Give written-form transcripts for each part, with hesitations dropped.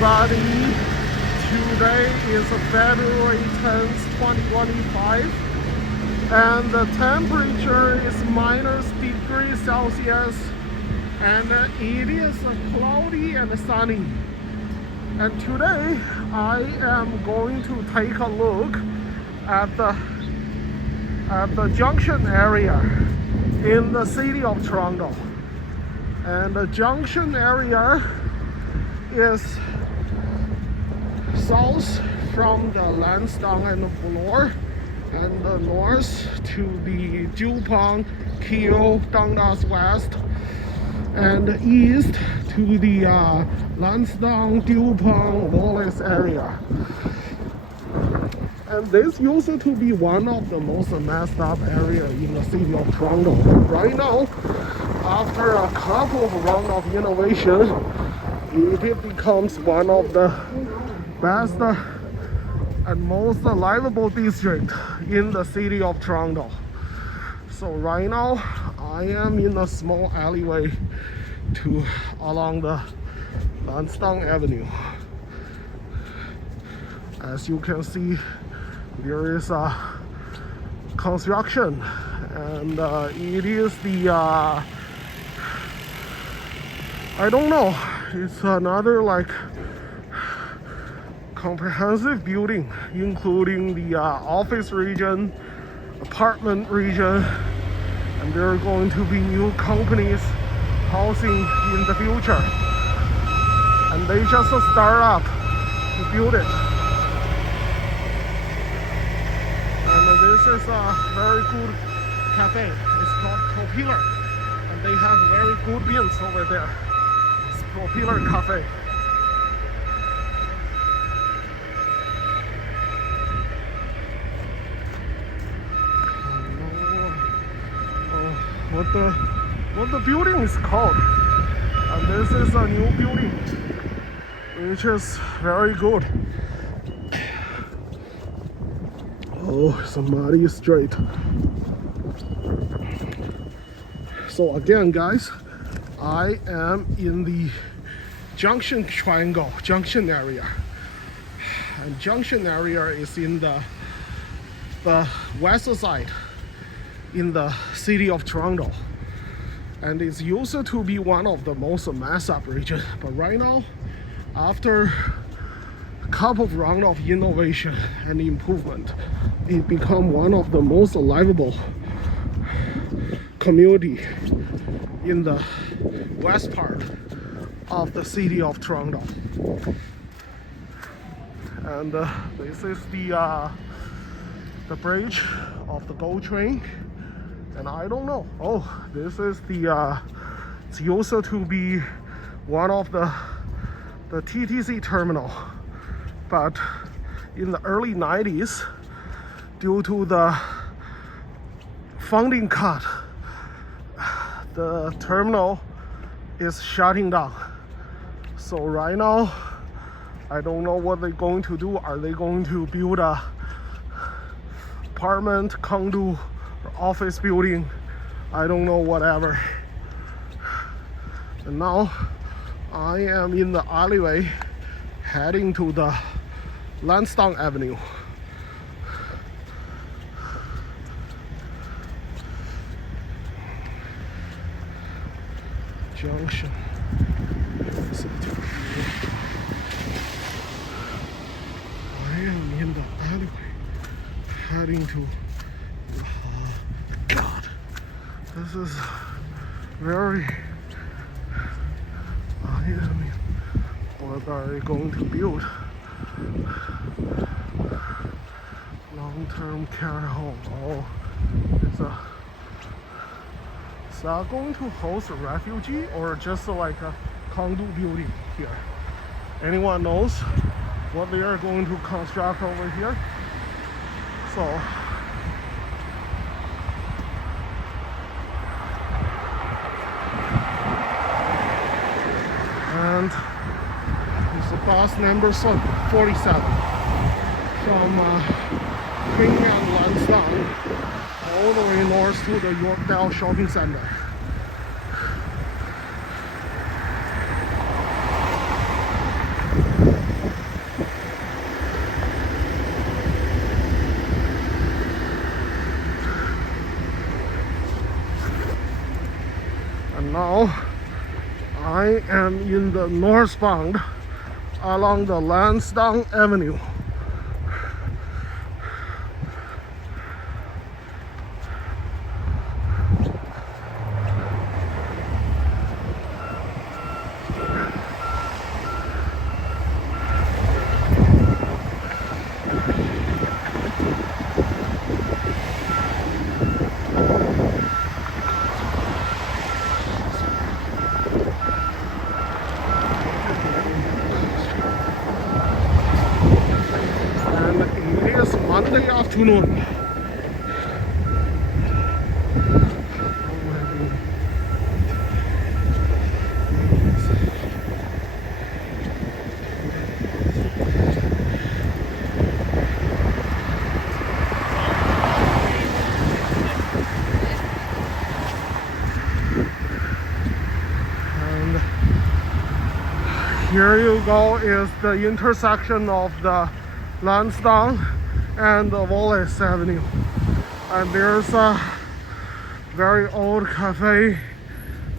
everybody. Today is February 10th, 2025, and the temperature is -degrees Celsius, and it is cloudy and sunny. And today I am going to take a look at the Junction area in the city of Toronto. And the Junction area is south from the Lansdowne and Bloor, and the north to the Jupong, Keele, Dundas West, and east to the Lansdowne, Jupong, Wallace area. And this used to be one of the most messed up areas in the city of Toronto. Right now, after a couple of rounds of innovation, it becomes one of the best and most livable district in the city of Toronto. So right now, I am in a small alleyway along the Lansdowne Avenue. As you can see, there is a construction, and it is the I don't know, it's another like comprehensive building, including the office region, apartment region, and there are going to be new companies housing in the future. And they just start up to build it. And this is a very good cafe. It's called Popular, and they have very good beans over there. It's Popular Cafe. What the building is called. And this is a new building, which is very good. Oh, somebody is straight. So again, guys, I am in the Junction Triangle, Junction area. And Junction area is in the west side in the city of Toronto. And it's used to be one of the most messed up regions. But right now, after a couple of rounds of innovation and improvement, it become one of the most livable community in the west part of the city of Toronto. And this is the bridge of the GO train. And I don't know. Oh, this is it's used to be one of the TTC terminal. But in the early 90s, due to the funding cut, the terminal is shutting down. So right now, I don't know what they're going to do. Are they going to build a apartment, condo, office building? I don't know, whatever. And now I am in the alleyway heading to the Lansdowne Avenue. Junction. I am in the alleyway heading to this is very what are they going to build? Long-term care home. Oh, is that going to host a refugee or just like a condo building here? Anyone knows what they are going to construct over here? So and it's the bus number 47 from Queen and Lansdowne all the way north to the Yorkdale Shopping Center. And now I am in the northbound along the Lansdowne Avenue. Monday afternoon. And here you go is the intersection of the Lansdowne and the Wallace Avenue, and there's a very old cafe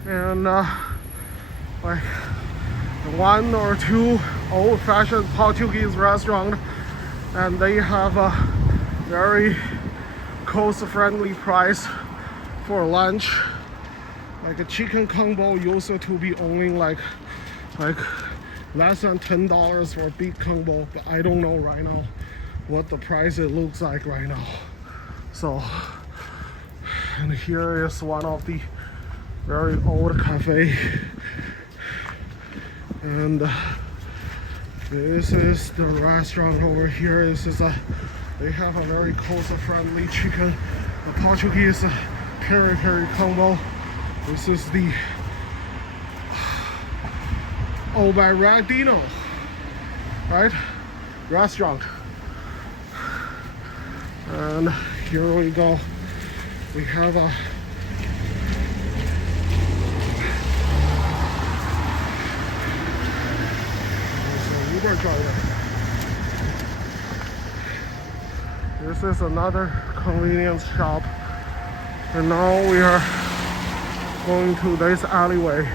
and like one or two old-fashioned Portuguese restaurant, and they have a very cost-friendly price for lunch. Like a chicken combo used to be only like less than $10 for a big combo, but I don't know right now what the price it looks like right now. So, and here is one of the very old cafe, and this is the restaurant over here. This is they have a very cost-friendly chicken, a Portuguese peri-peri combo. This is the Obaradino, right? Restaurant. And here we go. We have a Uber driver. This is another convenience shop. And now we are going to this alleyway.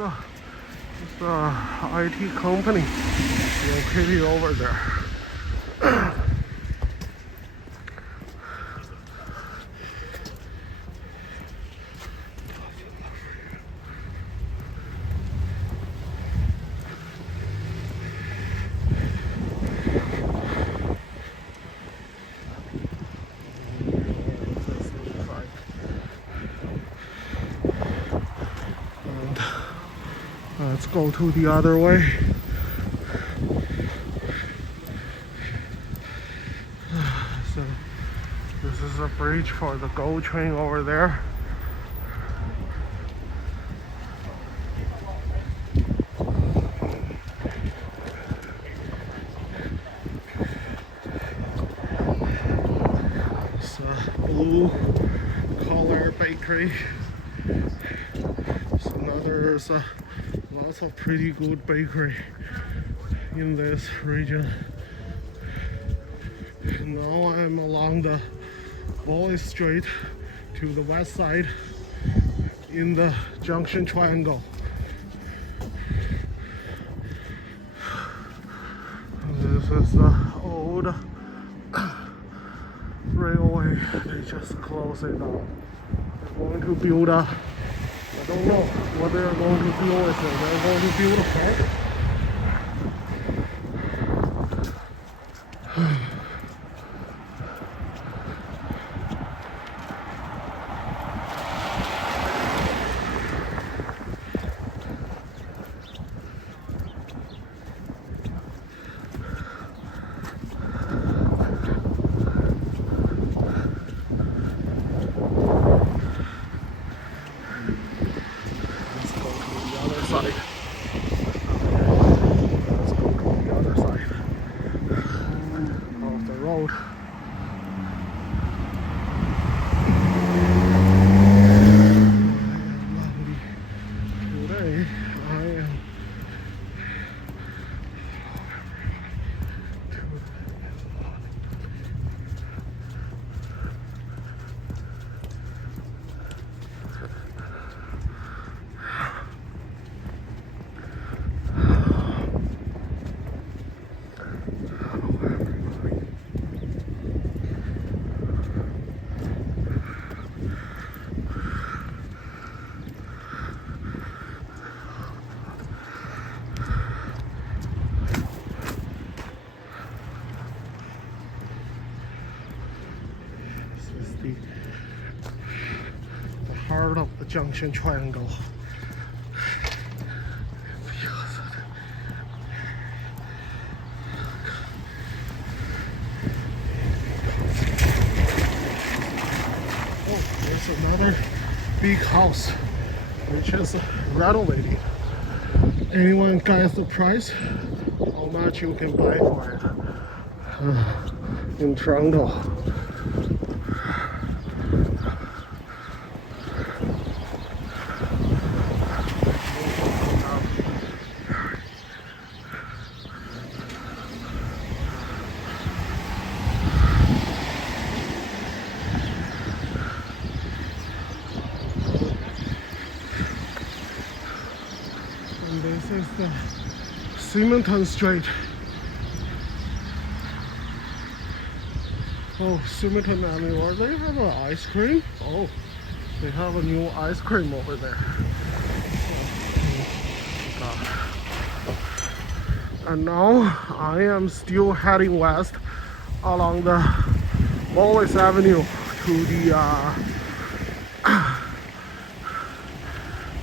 It's a IT company located over there. Let's go to the other way. So this is a bridge for the GO train over there. It's a blue collar bakery. So now there's lots of pretty good bakery in this region. Now I'm along the Wallace Street to the west side in the Junction Triangle. This is the old railway. They just closed it down. They're going to build a, I don't know what they're going to build with it. They're going to build a park. side. Let's go to the other side of the road. Today I am the heart of the Junction Triangle. Oh, there's another big house which is renovated. Anyone guess the price? How much you can buy for it in Toronto? And this is the Simonton Street. Oh, Simonton Avenue. They have an ice cream? Oh, they have a new ice cream over there. And now I am still heading west along the Wallace Avenue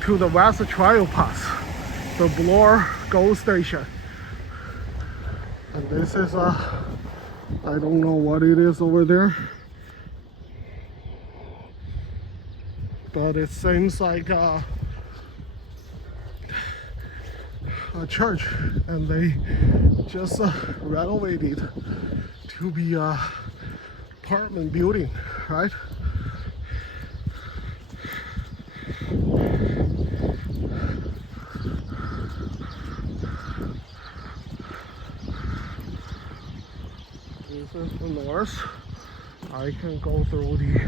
to the West Trail Pass, the Bloor GO station. And this is I don't know what it is over there, but it seems like a church, and they just renovated to be a apartment building, right? This is the north. I can go through the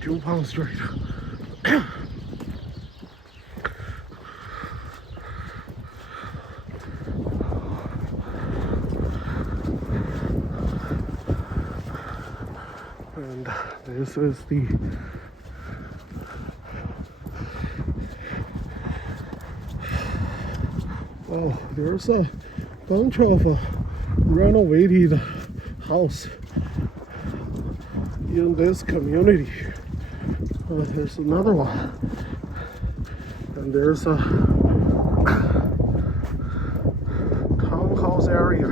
Junction Street. And this is the oh, there's a bunch of renovated house in this community. There's another one, and there's a townhouse area.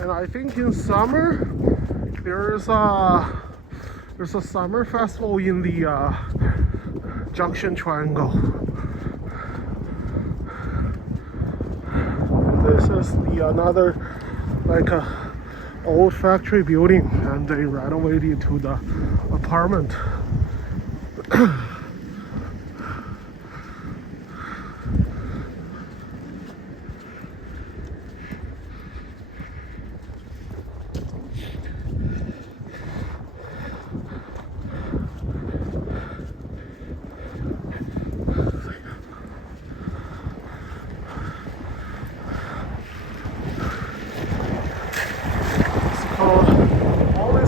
And I think in summer there's a summer festival in the Junction Triangle. This is another like a old factory building, and they renovated to the apartment.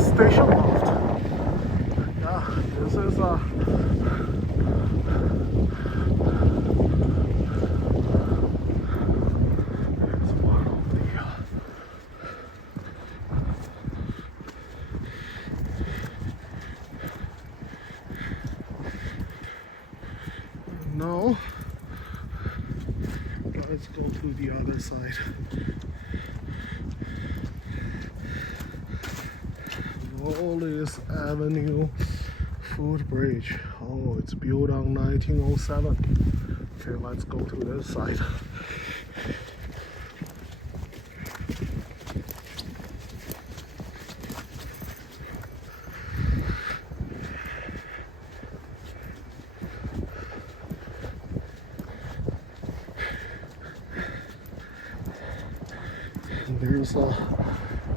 Station loft. Yeah, this is one of the now let's go to the other side. Wallace Avenue footbridge. Oh, it's built on 1907. Okay, let's go to this side.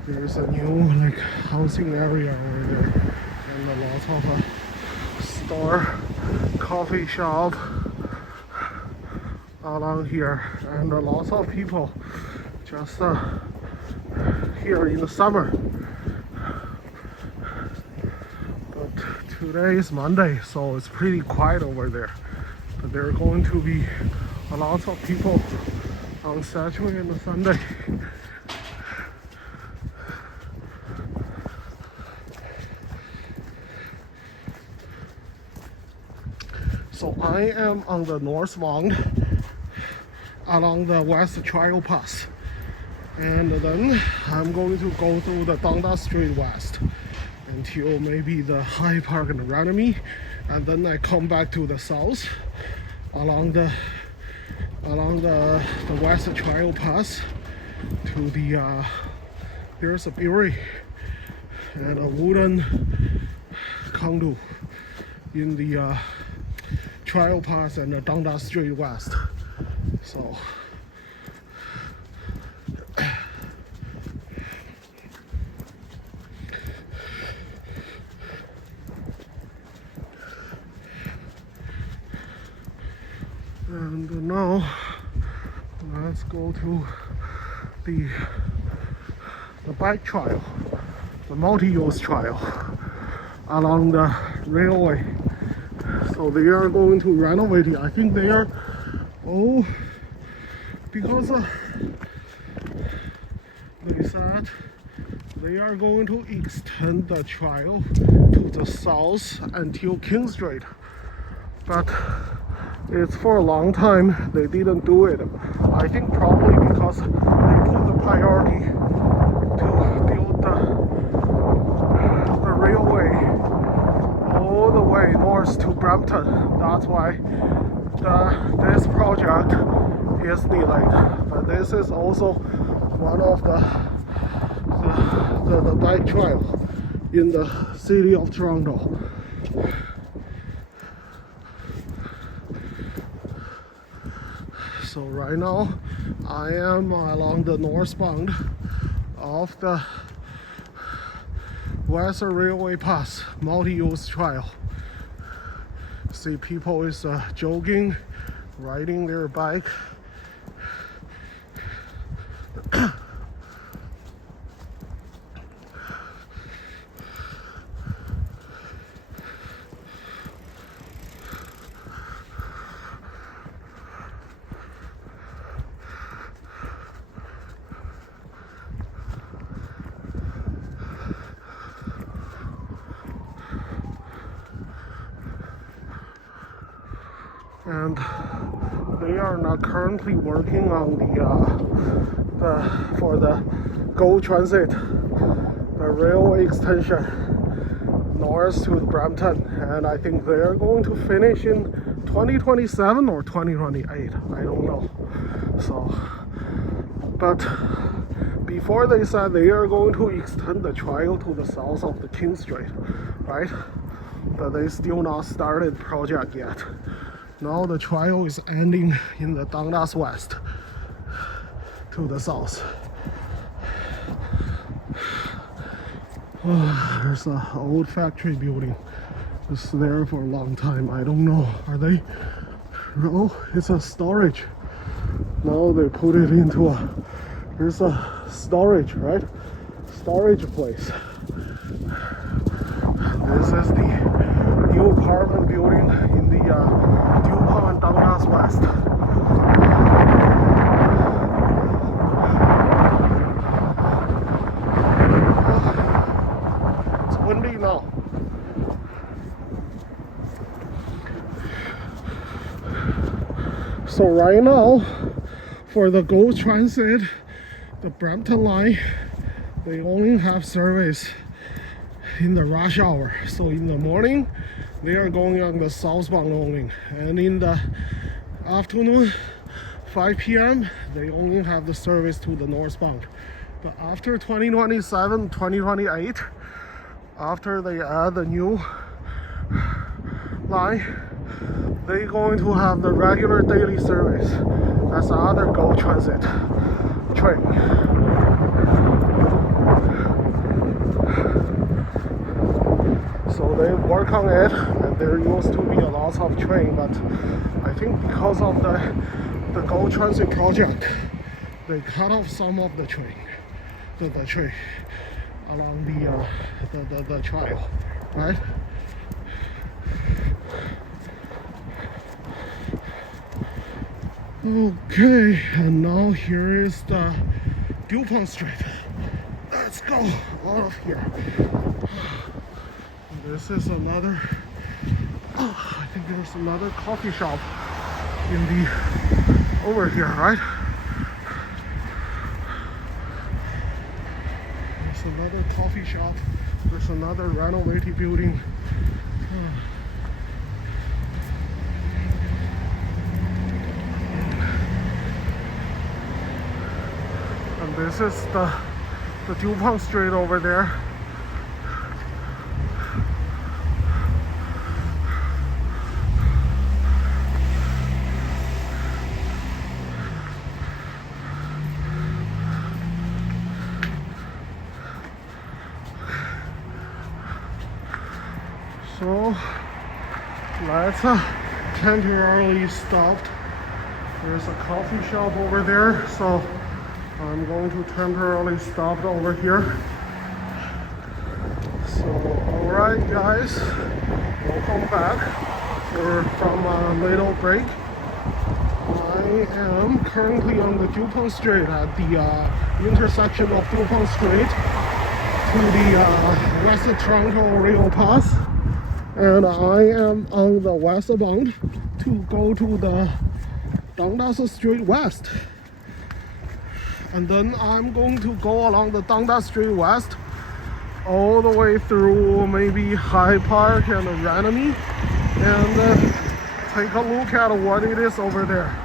There's a new like housing area over there, and a lot of store, coffee shop along here, and a lot of people just here in the summer. But today is Monday, so it's pretty quiet over there. But there are going to be a lot of people on Saturday and Sunday. So I am on the northbound along the West Trail Pass, and then I'm going to go through the Dundas West until maybe the High Park and Runnymede, and then I come back to the south along the West Trail Pass to the there's a brewery and a wooden condo in the Trail Pass and the Dundas West. So and now let's go to the bike trail, the multi-use trail along the railway. So they are going to renovate it. I think they are, because they said they are going to extend the trail to the south until King Street. But it's for a long time they didn't do it. I think probably because they put the priority to build the railway all the way north to Brampton. That's why this project is delayed. But this is also one of the bike trail in the city of Toronto. So right now I am along the northbound of the Western Railway Pass multi-use trail. See people is jogging, riding their bike. And they are not currently working on for the GO Transit, the railway extension north to Brampton, and I think they are going to finish in 2027 or 2028. I don't know. So, but before they said they are going to extend the trail to the south of the King Street, right? But they still not started project yet. Now the trail is ending in the Dundas West to the south. There's an old factory building. It's there for a long time. I don't know. Are they? No, it's a storage. Now they put it into there's a storage, right? Storage place. This is the new apartment building in the Yukon Dundas West. It's windy now. So right now, for the GO Transit, the Brampton line, they only have service in the rush hour. So in the morning, they are going on the southbound only, and in the afternoon, 5 p.m., they only have the service to the northbound. But after 2027, 2028, after they add the new line, they're going to have the regular daily service as other GO Transit train. So they work on it, and there used to be a lot of train, but I think because of the GO Transit project, they cut off some of the train, the train along the trail, right? Okay, and now here is the DuPont Street. Let's go out of here. This is another, I think there's another coffee shop in the, over here, right? There's another coffee shop. There's another renovated building. And this is the DuPont Street over there. So let's temporarily stop. There's a coffee shop over there, so I'm going to temporarily stop over here. So alright guys, welcome back from a little break. I am currently on the DuPont Street at the intersection of DuPont Street to the Wallace-Junction rail pass. And I am on the westbound to go to the Dundas Street West. And then I'm going to go along the Dundas Street West all the way through maybe Hyde Park and Ranome, and take a look at what it is over there.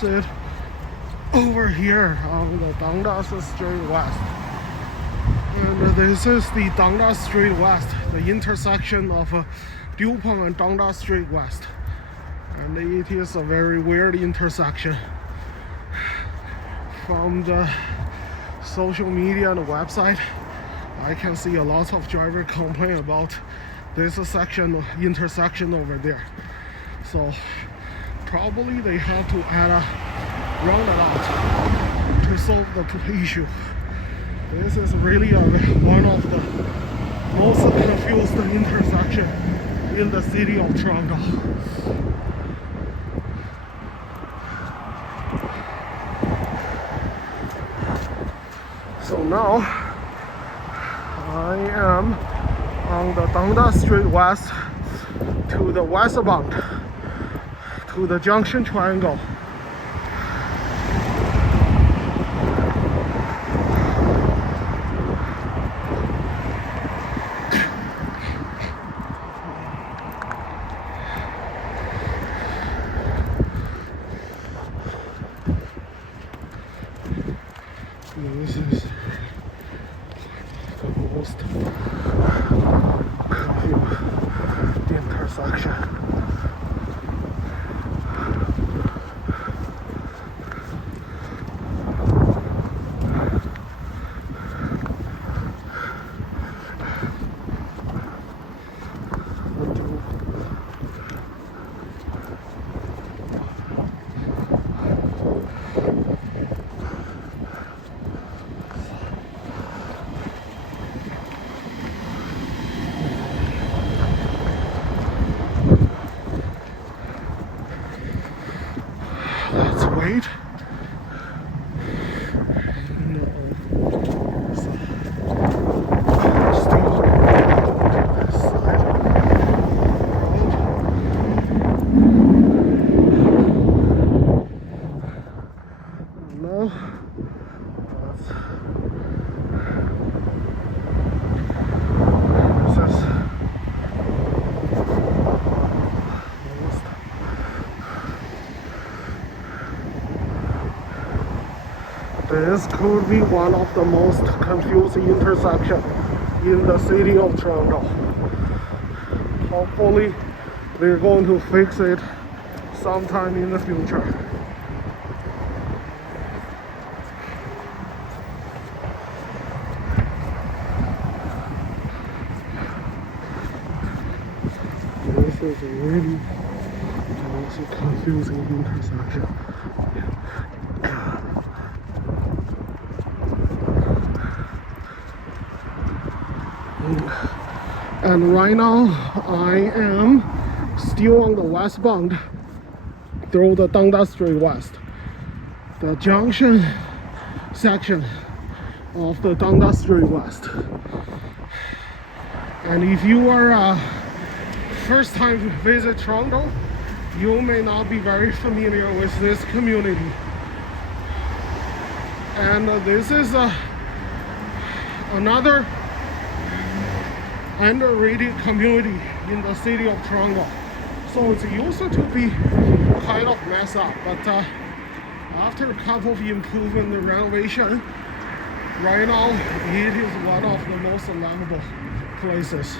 It over here on the Dundas Street West, and this is the Dundas Street West, the intersection of DuPont and Dundas Street West, and it is a very weird intersection. From the social media and the website, I can see a lot of drivers complain about this intersection over there. So probably they have to add a roundabout to solve the issue. This is really one of the most confused intersections in the city of Toronto. So now I am on the Dundas Street West to the westbound, to the Junction Triangle. This is the most confused intersection Street. This could be one of the most confusing intersections in the city of Toronto. Hopefully, they're going to fix it sometime in the future. This is really the most confusing intersection. And right now, I am still on the westbound through the Dundas West, the junction section of the Dundas West. And if you are a first time to visit Toronto, you may not be very familiar with this community. And this is another underrated community in the city of Toronto. So it used to be kind of messed up, but after a couple of improvement and renovation, right now it is one of the most lovable places.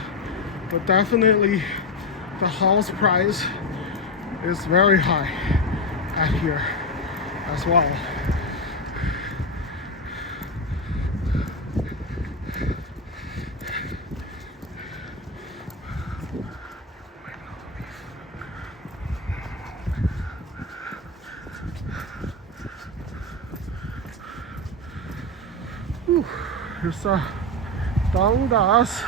But definitely the house price is very high at here as well. Here's a Dundas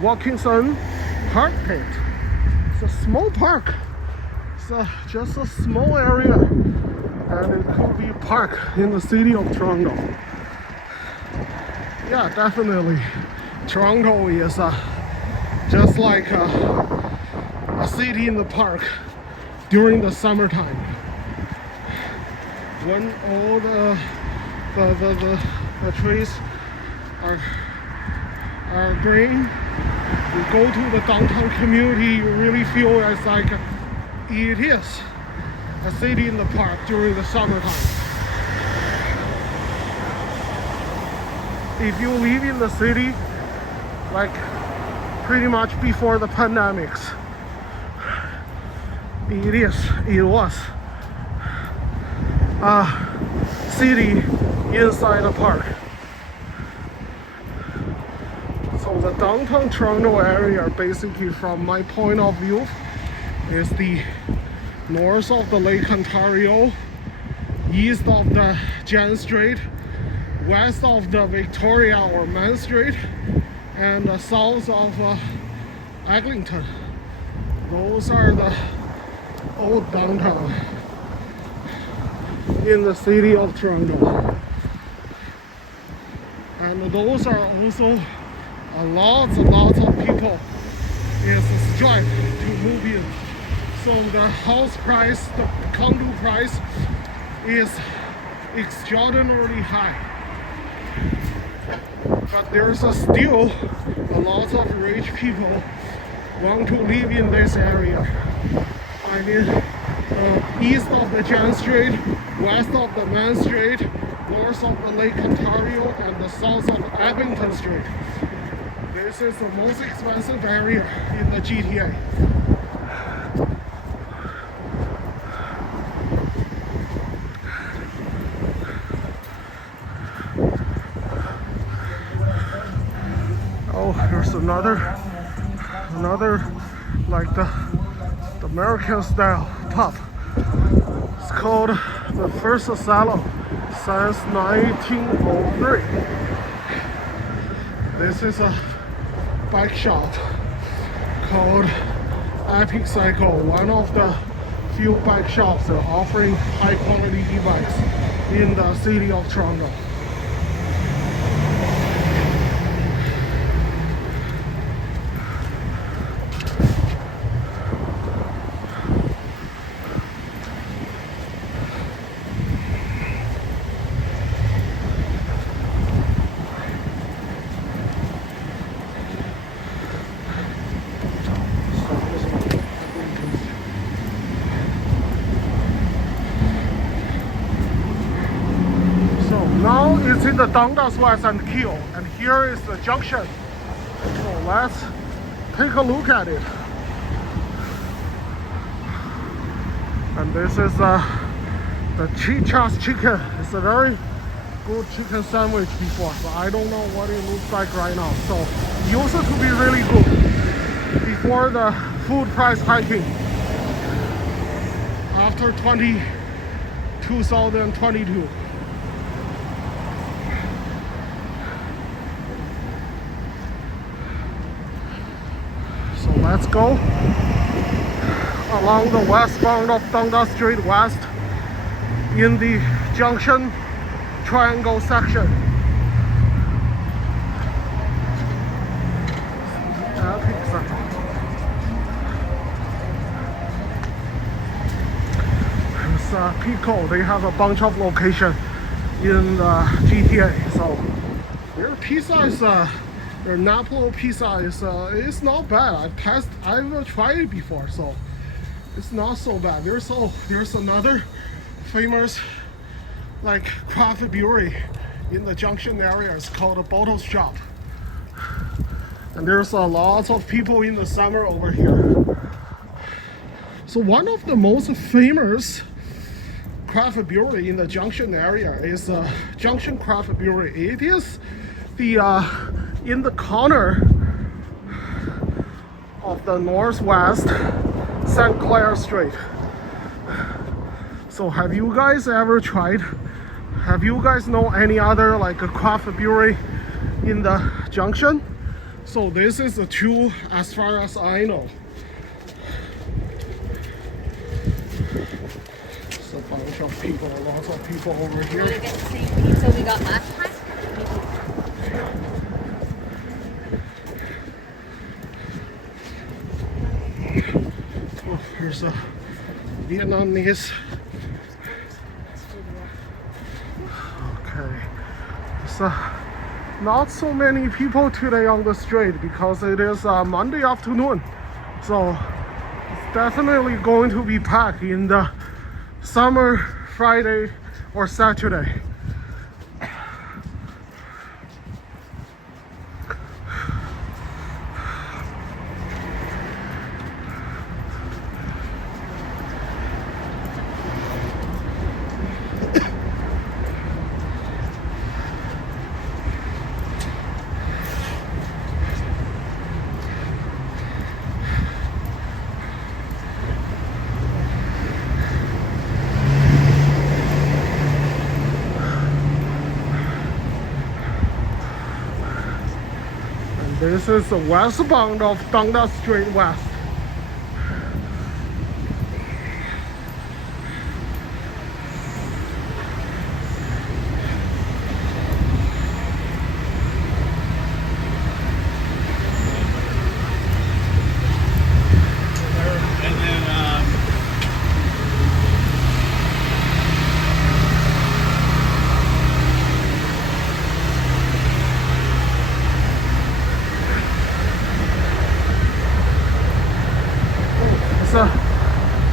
West Park Pit. It's a small park. It's just a small area, and it could be a park in the city of Toronto. Yeah, definitely. Toronto is just like a city in the park during the summertime, when all the trees are green. You go to the downtown community, you really feel it's like it is a city in the park during the summertime. If you live in the city, like pretty much before the pandemics, it was a city inside a park. So the downtown Toronto area, basically from my point of view, is the north of the Lake Ontario, east of the Jan Street, west of the Victoria or Main Street, and the south of Eglinton. Those are the old downtown in the city of Toronto. And those are also lots of people is strive to move in. So the house price, the condo price is extraordinarily high. But there's still a lot of rich people want to live in this area. I mean, east of the Jan Street, west of the Main Street, north of the Lake Ontario, and the south of Eglinton Street. This is the most expensive area in the GTA. Oh, here's another like the American style pub. It's called the First Salon since 1903. This is a bike shop called Epic Cycle, one of the few bike shops that are offering high quality e-bikes in the city of Toronto. Now it's in the Dundas West and Keel, and here is the junction. So let's take a look at it. And this is the Chicha's chicken. It's a very good chicken sandwich before, but I don't know what it looks like right now. So it used to be really good before the food price hiking after 2022. So let's go along the westbound of Dundas Street West in the Junction Triangle section. It's Pico. They have a bunch of locations in the GTA. So their pizza is their Napoli pizza is it's not bad. I've tried it before, so it's not so bad. There's another famous like craft brewery in the Junction area. It's called a Bottle Shop, and there's a lot of people in the summer over here. So one of the most famous craft brewery in the Junction area is Junction Craft Brewery. It is the in the corner of the Northwest St. Clair Street. So have you guys ever tried? Have you guys know any other like a craft brewery in the Junction? So this is the two as far as I know. It's a bunch of people, lots of people over here. We get the same pizza we got last time. Here's a Vietnamese. Okay, so not so many people today on the street because it is Monday afternoon. So it's definitely going to be packed in the summer Friday or Saturday. This is the westbound of Dundas Street West.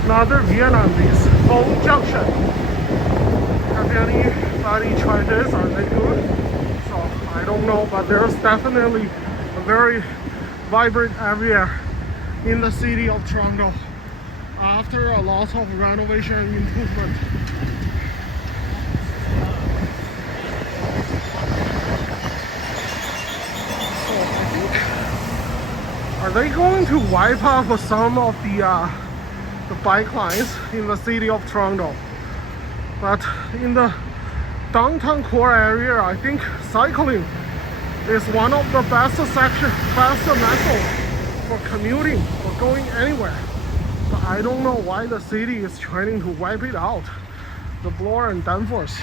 Another Vietnamese Home Junction. Have anybody tried this? Are they good? So I don't know, but there's definitely a very vibrant area in the city of Toronto after a lot of renovation and improvement. So I think, are they going to wipe out some of the bike lines in the city of Toronto? But in the downtown core area, I think cycling is one of the best methods for commuting or going anywhere. But I don't know why the city is trying to wipe it out. The Bloor and Danforth.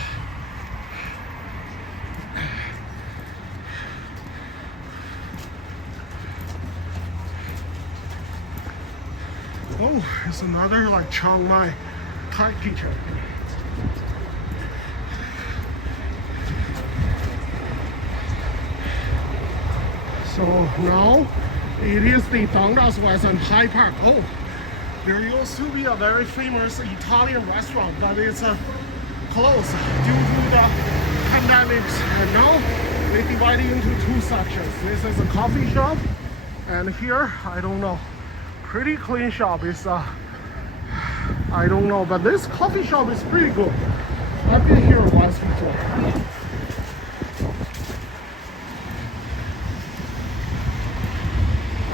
Oh, it's another like Chiang Mai Thai teacher. So now it is the Dundas West and High Park. Oh, there used to be a very famous Italian restaurant, but it's closed due to the pandemics. And now they divide it into two sections. This is a coffee shop, and here, I don't know, pretty clean shop. It's I don't know, but this coffee shop is pretty good. I've been here once before.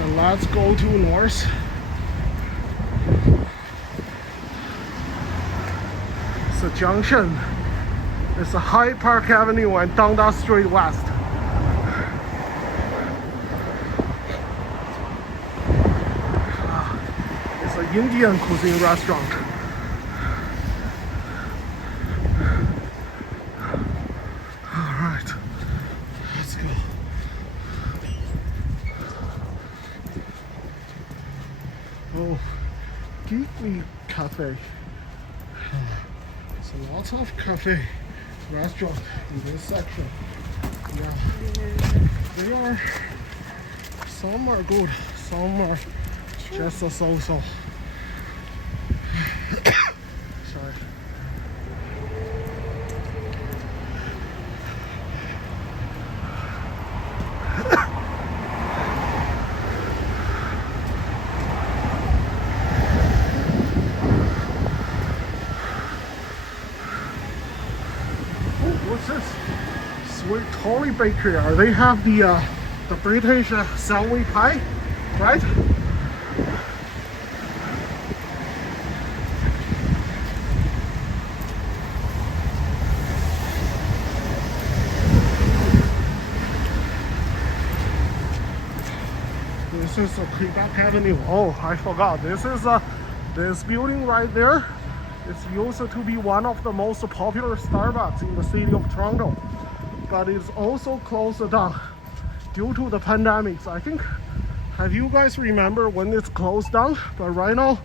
And let's go to north. It's a junction. It's a Hyde Park Avenue and Dundas Street West. It's an Indian cuisine restaurant. All right, let's go. Oh, Geekly Cafe. It's a lot of cafe restaurant in this section. Yeah, they are. Some are good, some are just a so-so. Sorry. What's this? Sweet Tolly Bakery. They have the British sandwich pie, right? This is a Quebec Avenue. Oh, I forgot. This is this building right there. It's used to be one of the most popular Starbucks in the city of Toronto, but it's also closed down due to the pandemics. I think, have you guys remember when it's closed down? But right now,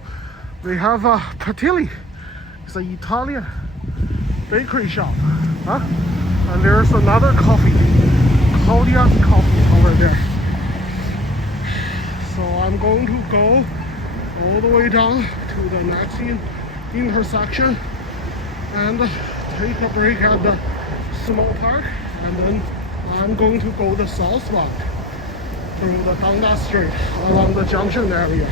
they have a Patilli. It's an Italian bakery shop. Huh? And there's another coffee, Claudia's Coffee over there. So I'm going to go all the way down to the next intersection and take a break at the small park, and then I'm going to go the southbound through the Dundas Street along the Junction area.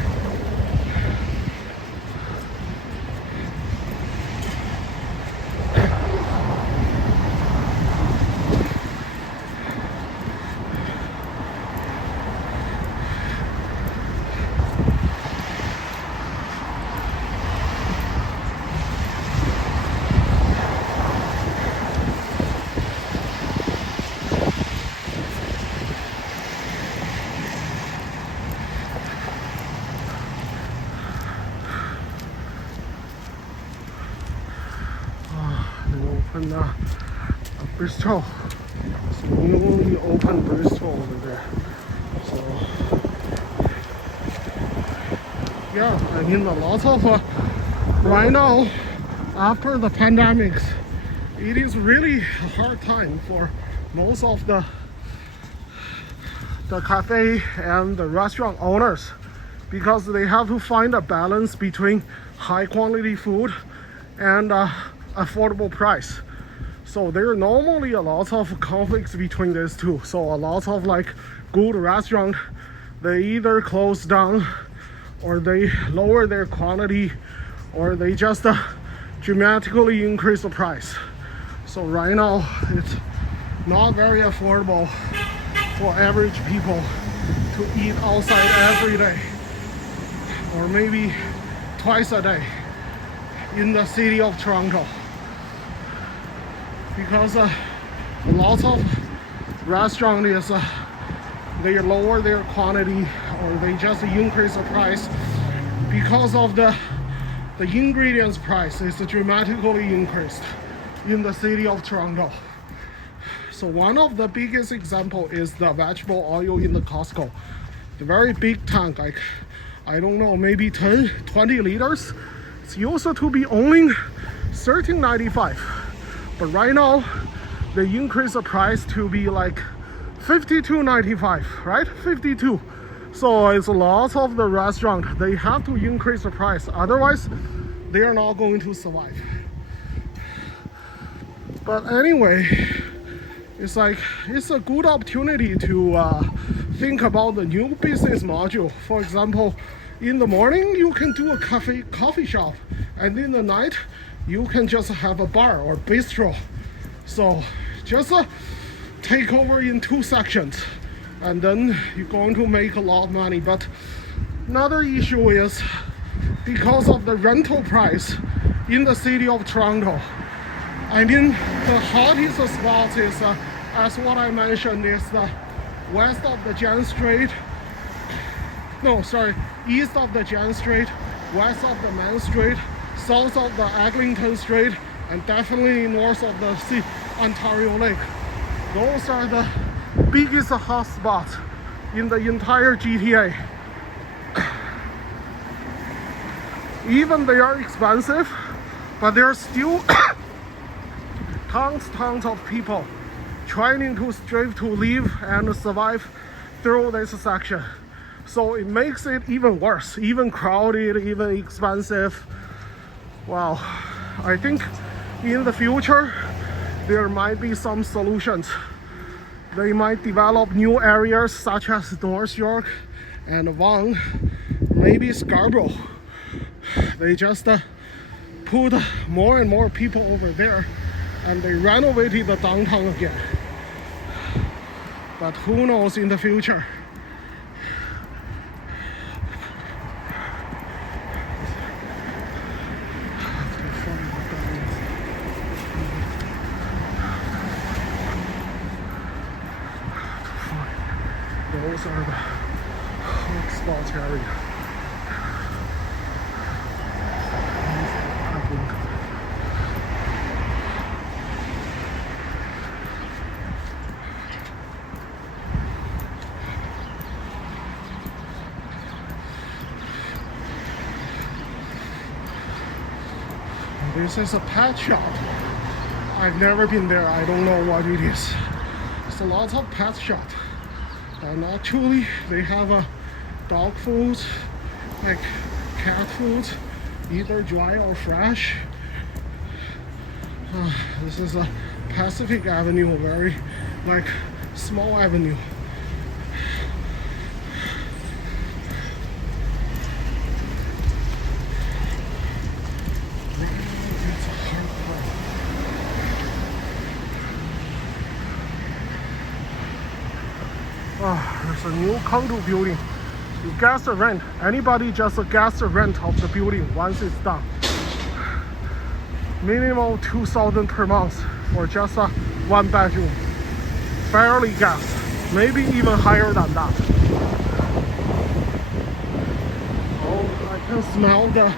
Open a bistro. So newly opened bistro over there. So yeah, I mean a lot of right now after the pandemics, it is really a hard time for most of the cafe and the restaurant owners, because they have to find a balance between high quality food and affordable price. So there are normally a lot of conflicts between these two. So a lot of like good restaurant, they either close down or they lower their quality, or they just dramatically increase the price. So right now it's not very affordable for average people to eat outside every day, or maybe twice a day in the city of Toronto, because a lot of restaurants is they lower their quantity or they just increase the price because of the ingredients price is dramatically increased in the city of Toronto. So one of the biggest example is the vegetable oil in the Costco. The very big tank, like I don't know, maybe 10, 20 liters. It's used to be only $13.95, but right now they increase the price to be like $52.95, right? 52. So it's lots of the restaurant, they have to increase the price, otherwise they are not going to survive. But anyway, it's like it's a good opportunity to think about the new business module. For example, in the morning you can do a coffee shop, and in the night you can just have a bar or bistro. So just take over in 2 sections, and then you're going to make a lot of money. But another issue is because of the rental price in the city of Toronto. I mean, the hottest spots is, as what I mentioned, is the west of the Jan Street. No, sorry, east of the Jan Street, west of the Main Street, south of the Eglinton Street, and definitely north of the Ontario Lake. Those are the biggest hotspots in the entire GTA. Even they are expensive, but there are still tons of people trying to strive to live and survive through this section. So it makes it even worse, even crowded, even expensive. Wow, I think in the future there might be some solutions. They might develop new areas such as North York and Vaughan, maybe Scarborough. They just put more and more people over there, and they renovated the downtown again. But who knows in the future? Those are the hotspot area. This is a pet shop. I've never been there. I don't know what it is. It's a lot of pet shop. And actually they have a dog food, like cat food, either dry or fresh. This is a Pacific Avenue, a very like small avenue. There's a new condo building. You guess the rent. Anybody just guess the rent of the building once it's done. Minimum $2,000 per month for just a 1 bedroom. Fairly guess. Maybe even higher than that. Oh, I can smell the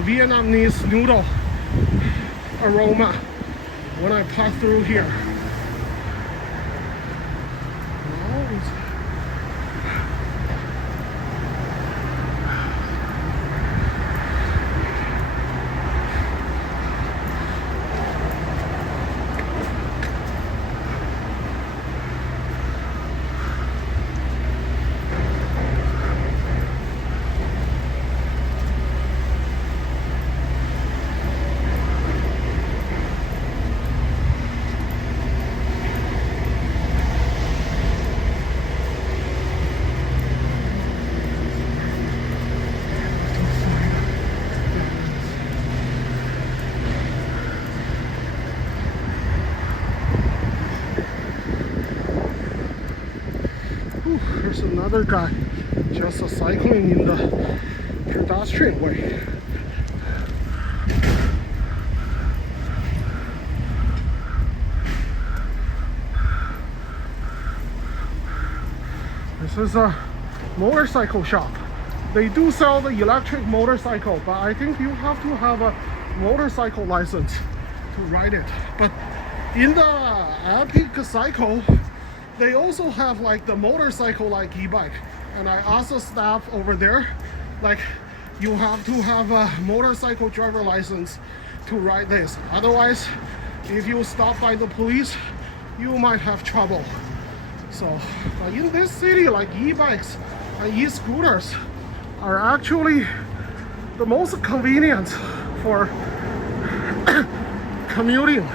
Vietnamese noodle aroma when I pass through here. There's another guy just cycling in the pedestrian way. This is a motorcycle shop. They do sell the electric motorcycle, but I think you have to have a motorcycle license to ride it. But in the Epic Cycle, they also have like the motorcycle like e-bike. And I asked the staff over there, like, you have to have a motorcycle driver license to ride this. Otherwise, if you stop by the police, you might have trouble. So, but in this city, like e-bikes and e-scooters are actually the most convenient for commuting,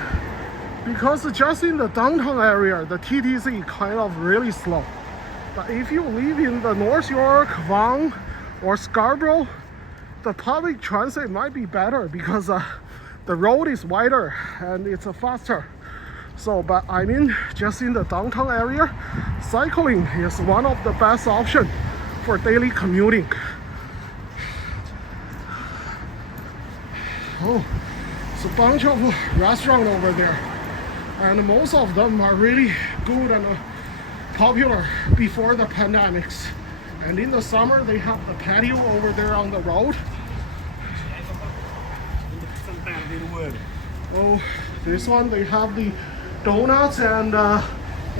because just in the downtown area, the TTC kind of really slow. But if you live in the North York, Vaughan, or Scarborough, the public transit might be better because the road is wider and it's faster. So, but I mean, just in the downtown area, cycling is one of the best options for daily commuting. Oh, it's a bunch of restaurants over there, and most of them are really good and popular before the pandemics. And in the summer, they have the patio over there on the road. Oh, this one, they have the donuts and the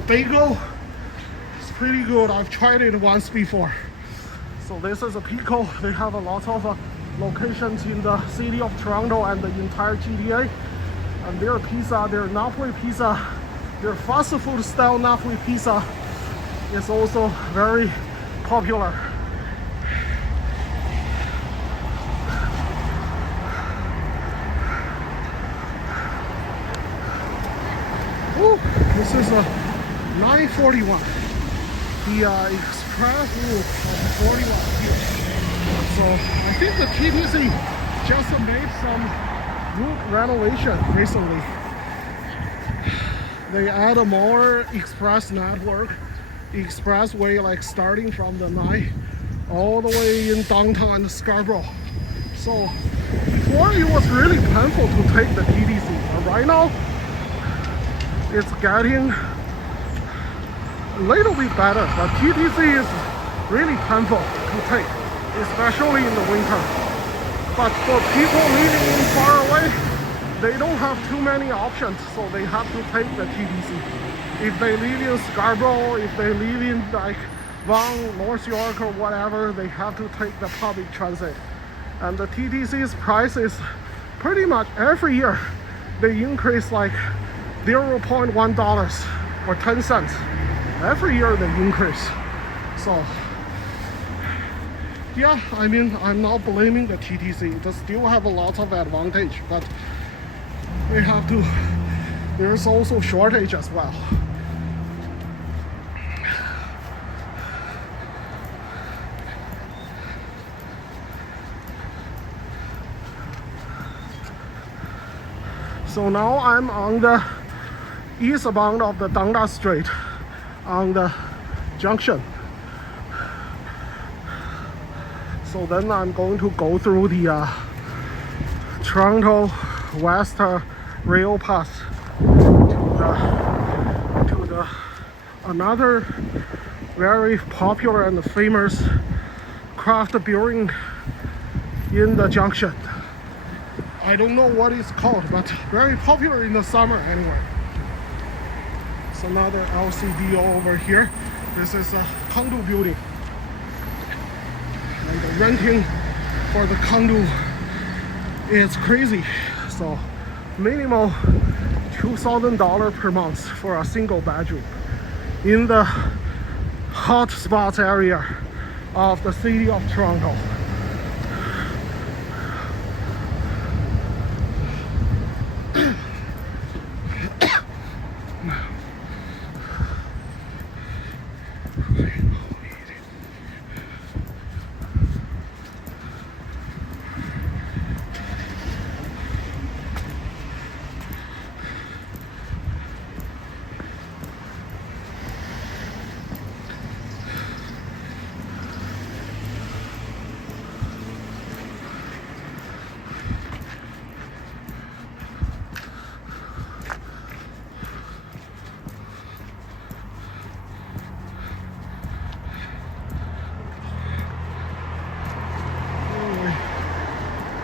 bagel. It's pretty good. I've tried it once before. So this is a Pico. They have a lot of locations in the city of Toronto and the entire GTA. And their pizza, their Napoli pizza, their fast food style Napoli pizza is also very popular. Ooh, this is a 941. The express route of 41 here. So I think the TTC just made some route renovation recently. They add a more express network, expressway, like starting from the 9 all the way in downtown and Scarborough. So before it was really painful to take the TTC, but right now it's getting a little bit better. But TTC is really painful to take, especially in the winter. But for people living far away, they don't have too many options, so they have to take the TTC. If they live in Scarborough, if they live in like Vaughan, North York or whatever, they have to take the public transit. And the TTC's price is pretty much every year they increase like $0.1 or 10 cents. Every year they increase. So yeah, I mean, I'm not blaming the TTC. They still have a lot of advantage, but we have to, there's also shortage as well. So now I'm on the eastbound of the Dundas Street on the junction. So then I'm going to go through the Toronto West rail pass to the another very popular and famous craft building in the junction. I don't know what it's called, but very popular in the summer anyway. It's another LCD over here. This is a condo building. And the renting for the condo is crazy. So minimum $2,000 per month for a single bedroom in the hot spots area of the city of Toronto.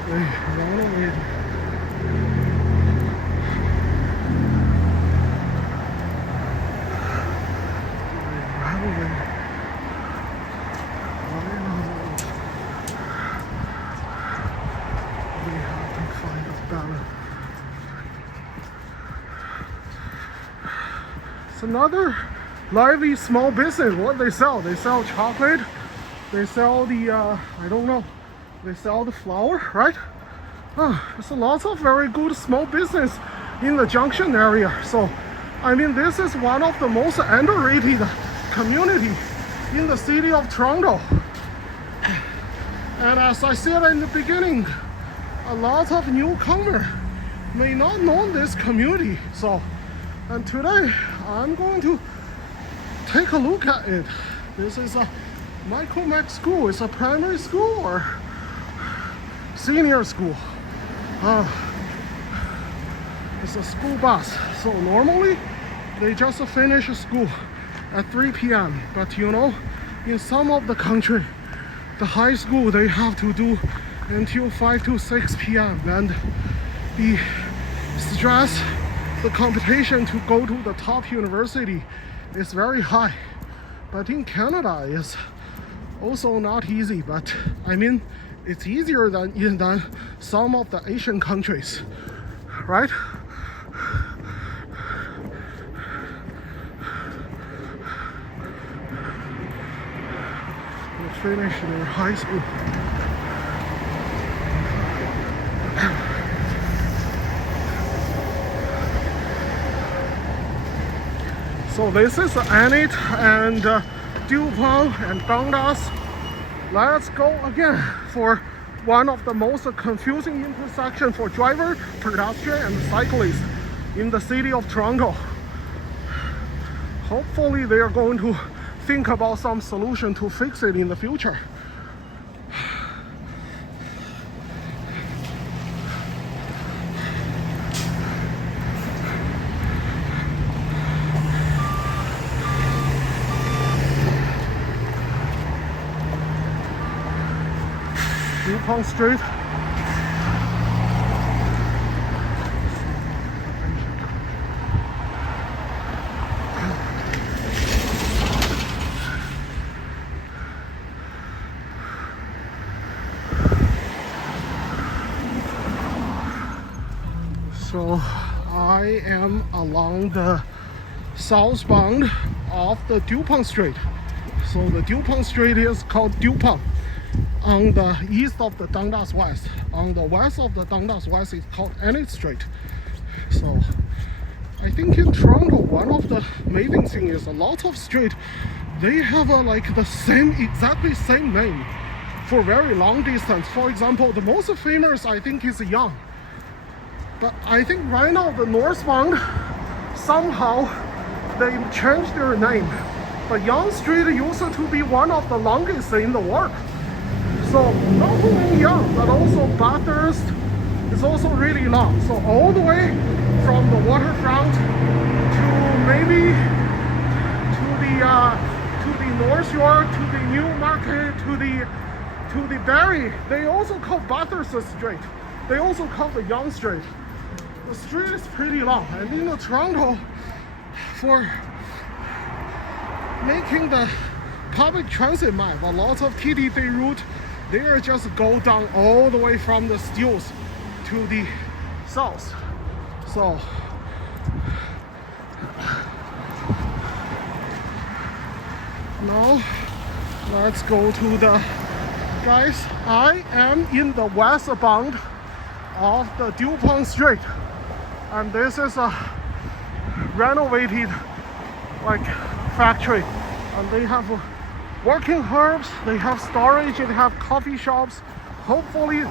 They renovated. It's another lively small business. What they sell? They sell chocolate. They sell the I don't know. They sell the flour, right? There's a lot of very good small business in the Junction area. So, I mean, this is one of the most underrated community in the city of Toronto. And as I said in the beginning, a lot of newcomers may not know this community. So, and today I'm going to take a look at it. This is a Michael Mack School. It's a primary school or senior school. It's a school bus. So normally they just finish school at 3 p.m. But you know, in some of the country, the high school they have to do until 5 to 6 p.m. And the stress, the competition to go to the top university is very high. But in Canada, it's also not easy. But I mean, it's easier than some of the Asian countries, right? They finish their high school. So this is Annette and Dupont and Dundas. Let's go again for one of the most confusing intersections for driver, pedestrian and cyclists in the city of Toronto. Hopefully they are going to think about some solution to fix it in the future. Yukon Street. So I am along the southbound of the Dupont Street. So the Dupont Street is called Dupont. On the east of the Dundas West. On the west of the Dundas West is called Annette Street. So I think in Toronto, one of the amazing things is a lot of street, they have like the same, exactly same name for very long distance. For example, the most famous I think is Yonge. But I think right now the northbound, somehow they changed their name. But Yonge Street used to be one of the longest in the world. So not only Yonge, but also Bathurst is also really long. So all the way from the waterfront to maybe to the North Shore, to the New Market, to the Barrie. They also call Bathurst Street. They also call the Yonge Street. The street is pretty long, and in Toronto, for making the public transit map, a lot of TTC route, they are just go down all the way from the Steeles to the south. So now let's go to the guys. I am in the westbound of the Dupont Street, and this is a renovated like factory, and they have working herbs, they have storage, they have coffee shops. Hopefully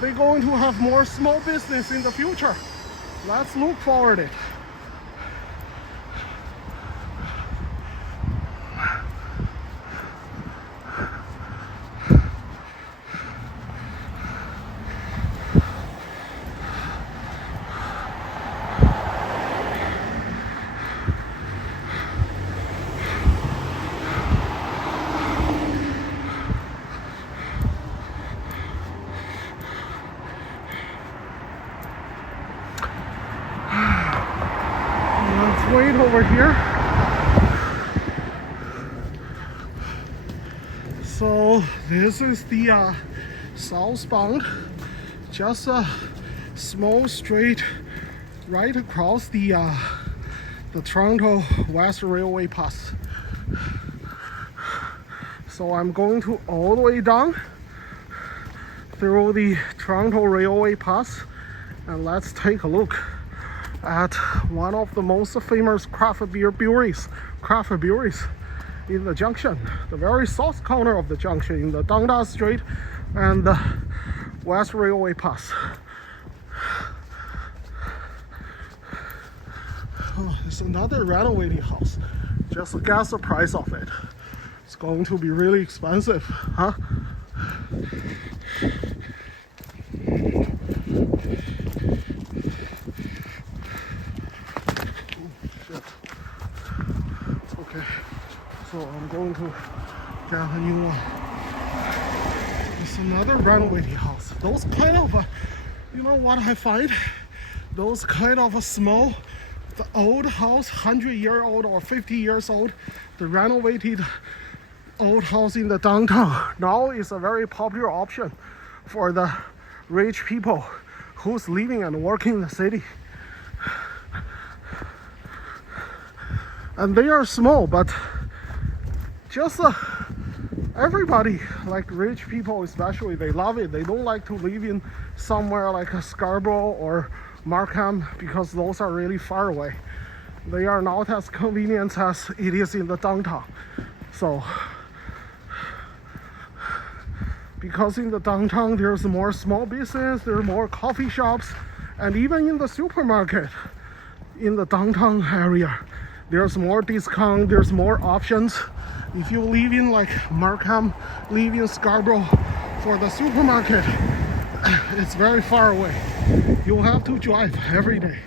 they're going to have more small business in the future. Let's look forward it. wait over here. So this is the southbound, just a small straight right across the Toronto West Railway Pass. So I'm going to all the way down through the Toronto Railway Pass, and let's take a look at one of the most famous craft beer breweries in the Junction, the very south corner of the Junction, in the Dundas Street and the West Railway Pass. Oh, it's another renovated house. Just guess the price of it. It's going to be really expensive, huh? Okay, so I'm going to get a new one. It's another renovated house. Those kind of, you know what I find? Those kind of small, the old house, 100-year-old or 50 years old, the renovated old house in the downtown now is a very popular option for the rich people who's living and working in the city. And they are small, but just everybody, like rich people especially, they love it. They don't like to live in somewhere like a Scarborough or Markham because those are really far away. They are not as convenient as it is in the downtown. So, because in the downtown there's more small business, there are more coffee shops, and even in the supermarket in the downtown area, there's more discount, there's more options. If you live in like Markham, live in Scarborough, for the supermarket, it's very far away. You'll have to drive every day.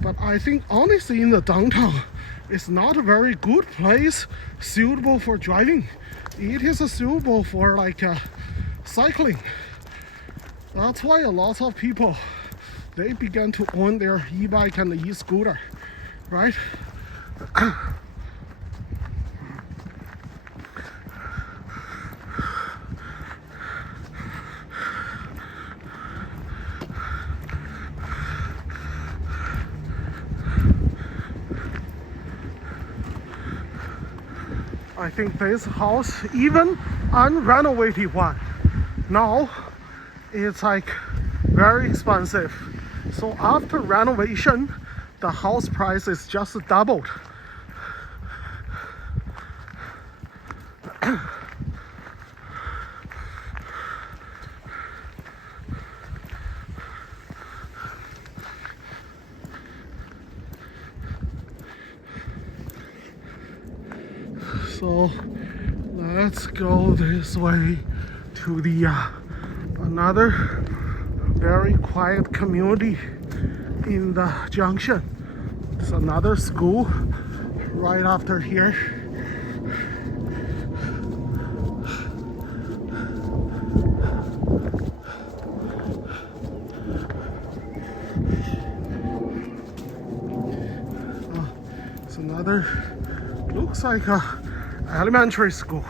But I think honestly in the downtown, it's not a very good place suitable for driving. It is suitable for like cycling. That's why a lot of people, they began to own their e-bike and the e-scooter, right? I think this house, even unrenovated one, now it's like very expensive. So after renovation, the house price is just doubled. So let's go this way to the another very quiet community in the Junction. It's another school right after here. It's another, looks like a elementary school.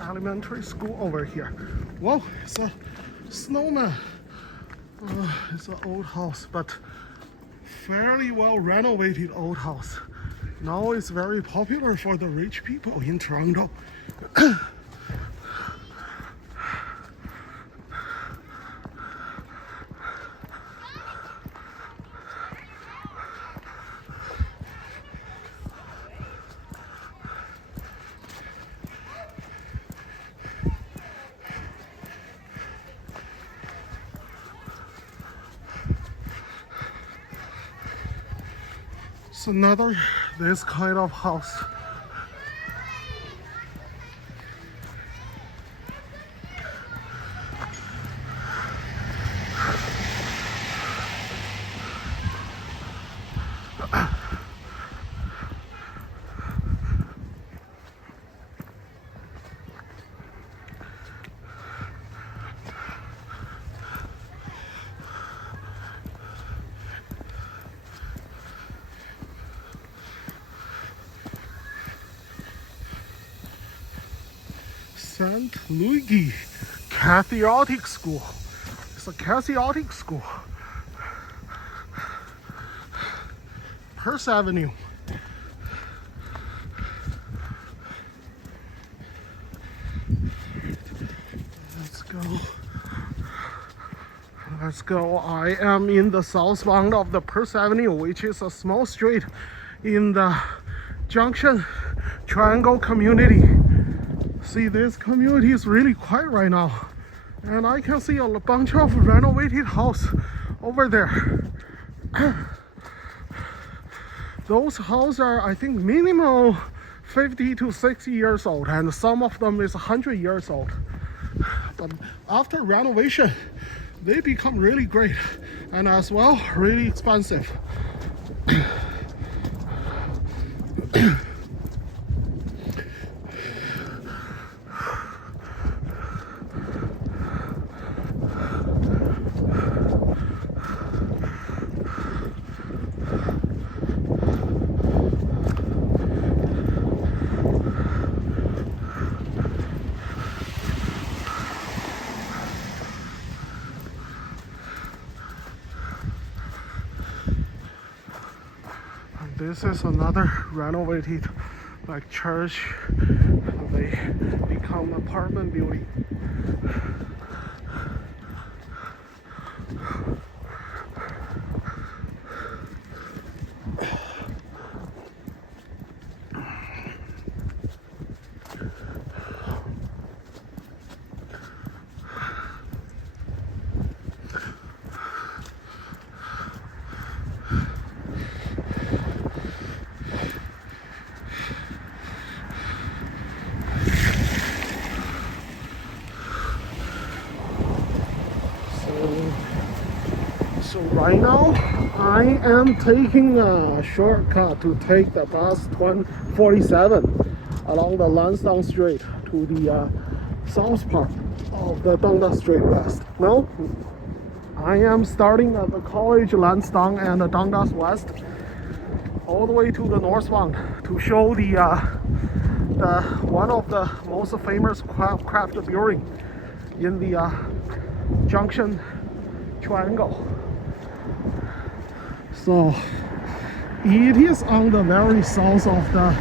Elementary school over here. Whoa, it's a snowman. It's an old house, but fairly well renovated old house. Now it's very popular for the rich people in Toronto. It's another this kind of house. St. Luigi Catholic School. It's a Catholic school. Perth Avenue. Let's go. Let's go. I am in the southbound of the Perth Avenue, which is a small street in the Junction Triangle community. See, this community is really quiet right now, and I can see a bunch of renovated houses over there. Those houses are, I think, minimum 50 to 60 years old, and some of them is 100 years old. But after renovation, they become really great, and as well really expensive. This is another renovated like church. They become apartment building. So right now, I am taking a shortcut to take the bus 47 along the Lansdowne Street to the south part of the Dundas West. Now, I am starting at the College, Lansdowne, and the Dundas West, all the way to the northbound to show the one of the most famous craft building in the Junction Triangle. So it is on the very south of the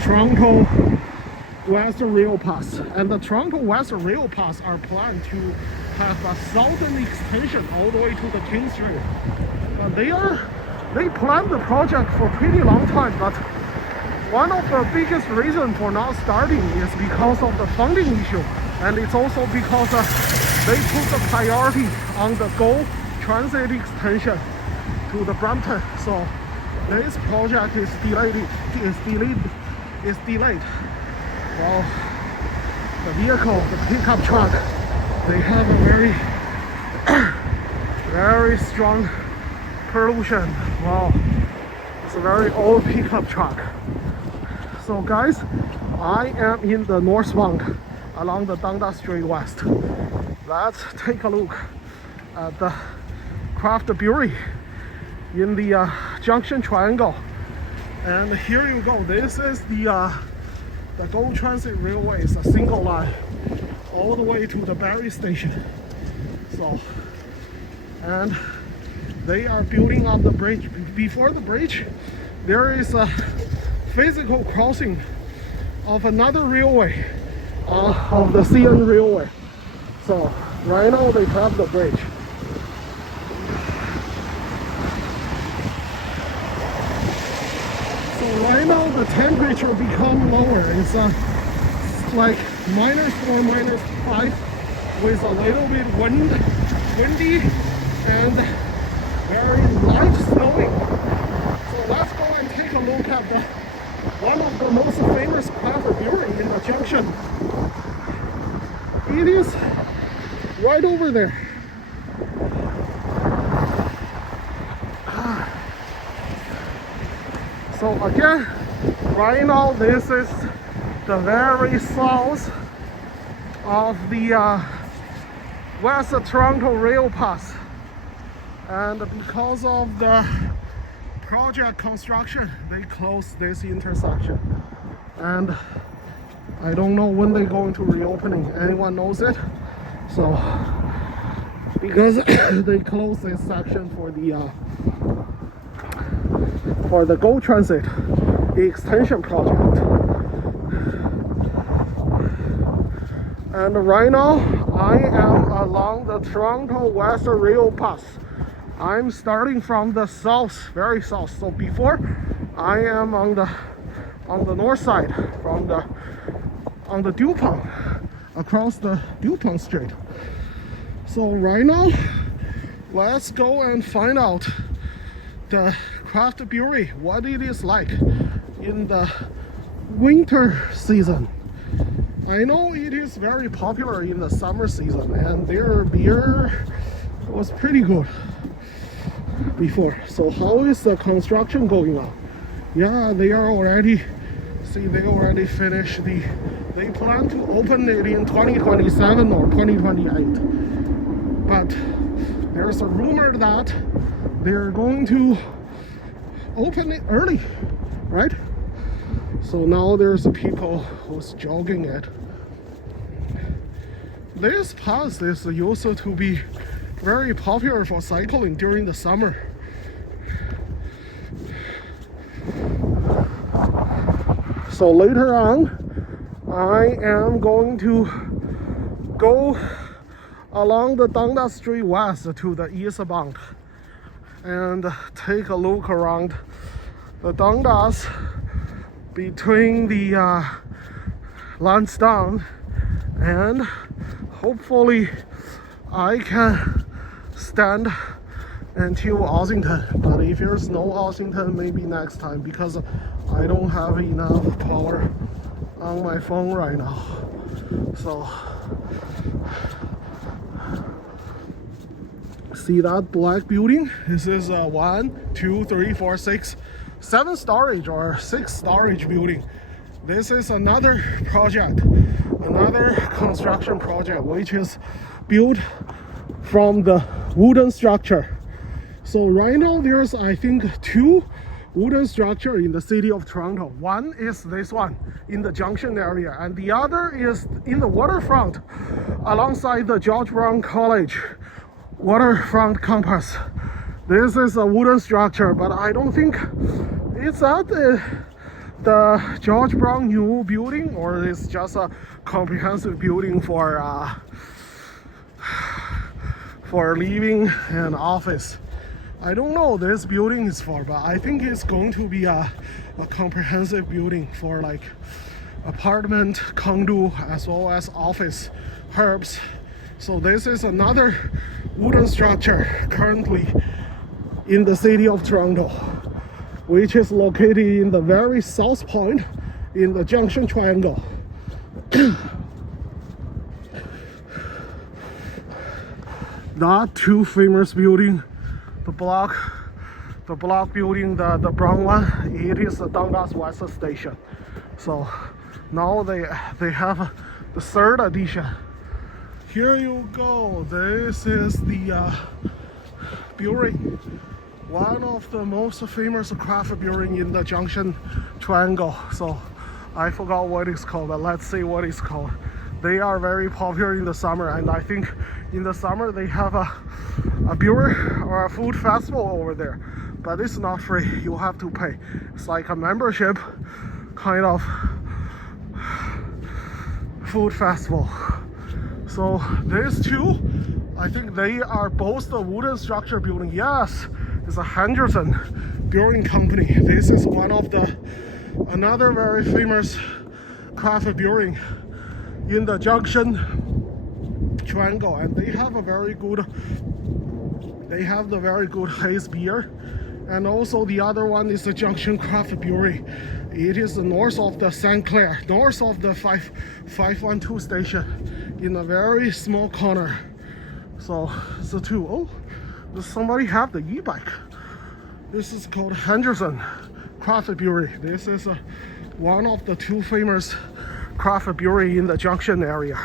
Toronto West Rail Pass, and the Toronto West Rail Pass are planned to have a southern extension all the way to the King Street. They planned the project for a pretty long time, but one of the biggest reasons for not starting is because of the funding issue, and it's also because they put the priority on the GO Transit extension to the Brampton. So this project is delayed. Well, the vehicle, the pickup truck, they have a very strong pollution. Wow, it's a very old pickup truck. So guys, I am in the northbound along the Dundas Street West. Let's take a look at the craft brewery in the Junction Triangle. And here you go. This is the GO Transit Railway. It's a single line all the way to the Barrie Station. So, and they are building up the bridge. Before the bridge, there is a physical crossing of another railway, of the CN Railway. So right now they have the bridge. So right now the temperature become lower. It's like -4, -5 with a little bit windy and very light snowing. So let's go and take a look at one of the most famous craft brewery in the Junction. It is right over there. So again, right now this is the very south of the West Toronto Rail Pass, and because of the project construction, they closed this intersection. And I don't know when they're going to reopening. Anyone knows it? So because they closed this section for the GO Transit extension project. And right now I am along the Toronto West Rail Pass. I'm starting from the south, very south. So before I am on the north side, on the Dupont, across the Dupont Street. So right now, let's go and find out the craft brewery, what it is like in the winter season. I know it is very popular in the summer season, and their beer was pretty good before. So how is the construction going on? Yeah, they already finished they plan to open it in 2027 or 2028. But there's a rumor that they're going to open it early, right? So now there's people who's jogging it. This pass is used to be very popular for cycling during the summer. So later on, I am going to go along the Dundas Street West to the eastbound and take a look around the Dundas between the Lansdowne, and hopefully I can stand until Ossington. But if there's no Ossington, maybe next time, because I don't have enough power on my phone right now. So see that black building? This is a 1, 2, 3, 4, 6, 7 storage or 6 storage building. This is another project, another construction project, which is built from the wooden structure. So right now there's, I think, 2 wooden structure in the city of Toronto. One is this one in the Junction area, and the other is in the waterfront alongside the George Brown College waterfront campus. This is a wooden structure, but I don't think it's at the George Brown new building, or it's just a comprehensive building for living and office. I don't know this building is for, but I think it's going to be a comprehensive building for like apartment, condo, as well as office, herbs. So this is another wooden structure currently in the city of Toronto, which is located in the very south point in the Junction Triangle. Not too famous building, the block building, the brown one, it is the Dundas West station. So now they have the 3rd edition. Here you go. This is the brewery, one of the most famous craft brewery in the Junction Triangle. So I forgot what it's called, but let's see what it's called. They are very popular in the summer, and I think in the summer they have a beer or a food festival over there, but it's not free. You have to pay. It's like a membership kind of food festival. So these two, I think they are both the wooden structure building. Yes, it's a Henderson Brewing Company. This is one of another very famous craft brewing in the Junction Triangle, and they have the very good haze beer. And also the other one is the Junction Craft Brewery. It is north of the St. Clair, north of the 512 station, in a very small corner. So the two. Oh, does somebody have the e-bike? This is called Henderson Craft Brewery. This is one of the 2 famous craft brewery in the Junction area,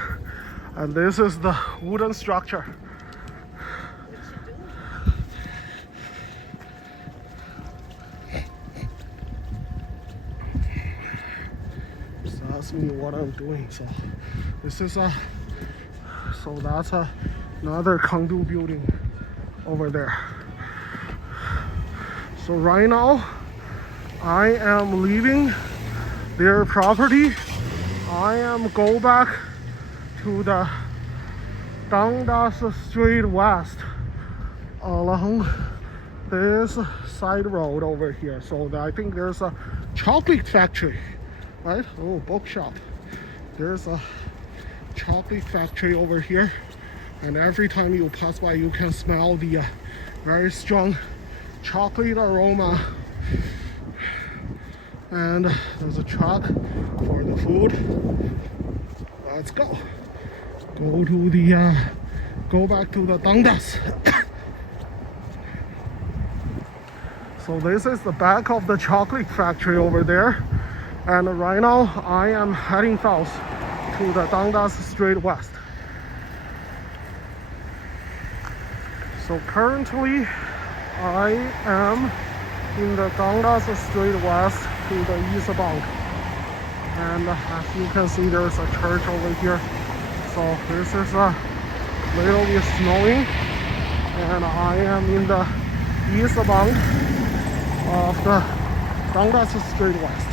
and this is the wooden structure. ask me what I'm doing. So this is so that's another condo building over there. So right now I am leaving their property. I am go back to the Dundas Street West along this side road over here. So I think there's a chocolate factory, right? Oh, bookshop. There's a chocolate factory over here, and every time you pass by you can smell the very strong chocolate aroma. And there's a truck for the food. Let's go to the go back to the Dundas. So this is the back of the chocolate factory over there, and right now I am heading south to the Dundas Street West. So currently I am in the Dundas Street West to the eastbound, and as you can see there's a church over here. So this is a little bit snowing, and I am in the eastbound of the Dundas Street West.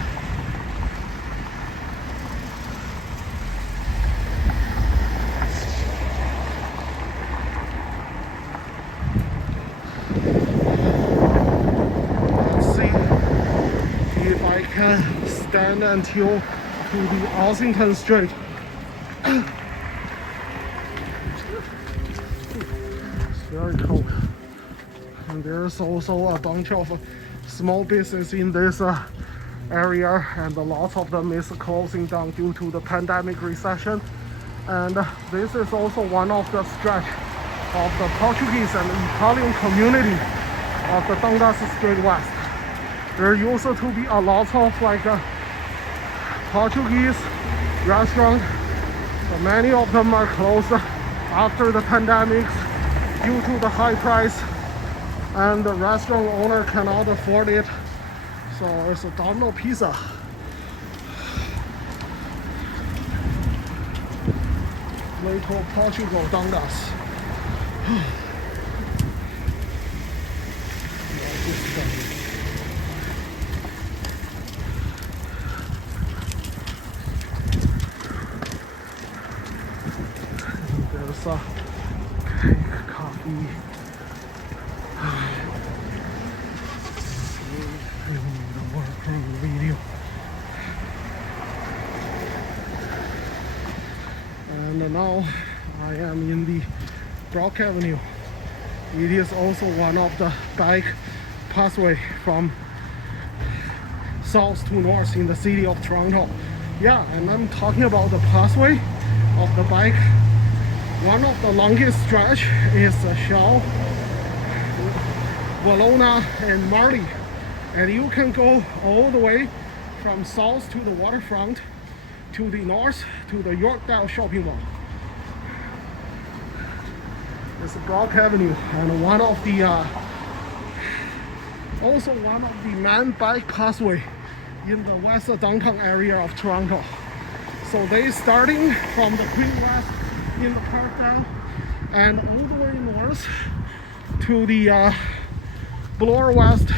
Let's see if I can stand until to the Wallace-Junction Street. It's very cold, and there's also a bunch of small business in this area, and a lot of them is closing down due to the pandemic recession. And this is also one of the stretch of the Portuguese and Italian community of the Dundas Street West. There used to be a lot of like Portuguese restaurants, but many of them are closed after the pandemic due to the high price, and the restaurant owner cannot afford it. So it's a Domino pizza. Little Portugal Dundas. There's a cake, coffee. Video. And now I am in the Brock Avenue. It is also one of the bike pathway from south to north in the city of Toronto. Yeah, and I'm talking about the pathway of the bike. One of the longest stretch is Shaw, Walona, and Marley. And you can go all the way from south to the waterfront, to the north to the Yorkdale shopping mall. It's Brock Avenue, and one of the also one of the main bike pathway in the west downtown area of Toronto. So they starting from the Queen West in the Parkdale, and all the way north to the Bloor West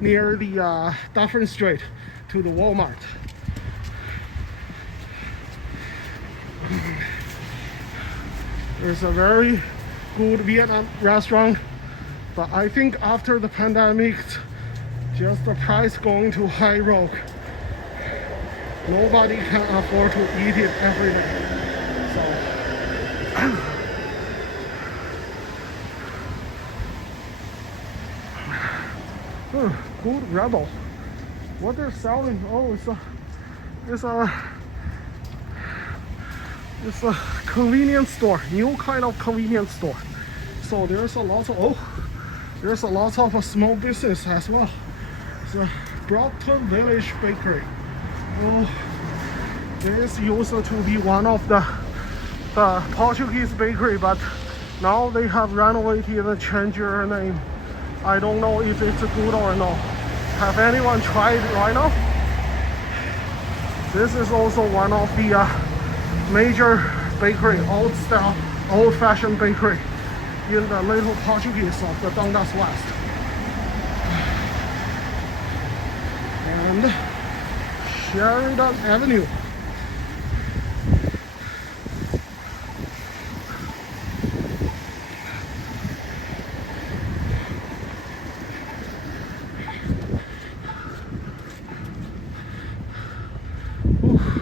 near the Dufferin Street to the Walmart. There's a very good Vietnam restaurant, but I think after the pandemic, just the price going to high road. Nobody can afford to eat it every day. So good Rebel. What they're selling? Oh, it's a convenience store, new kind of convenience store. So there's a lot of small business as well. It's a Brockton Village Bakery. Oh, this used to be one of the Portuguese bakery, but now they have renovated and changed their name. I don't know if it's good or not. Have anyone tried it right now? This is also one of the major bakery, old-fashioned bakery in the little Portuguese of the Dundas West. And Sheridan Avenue.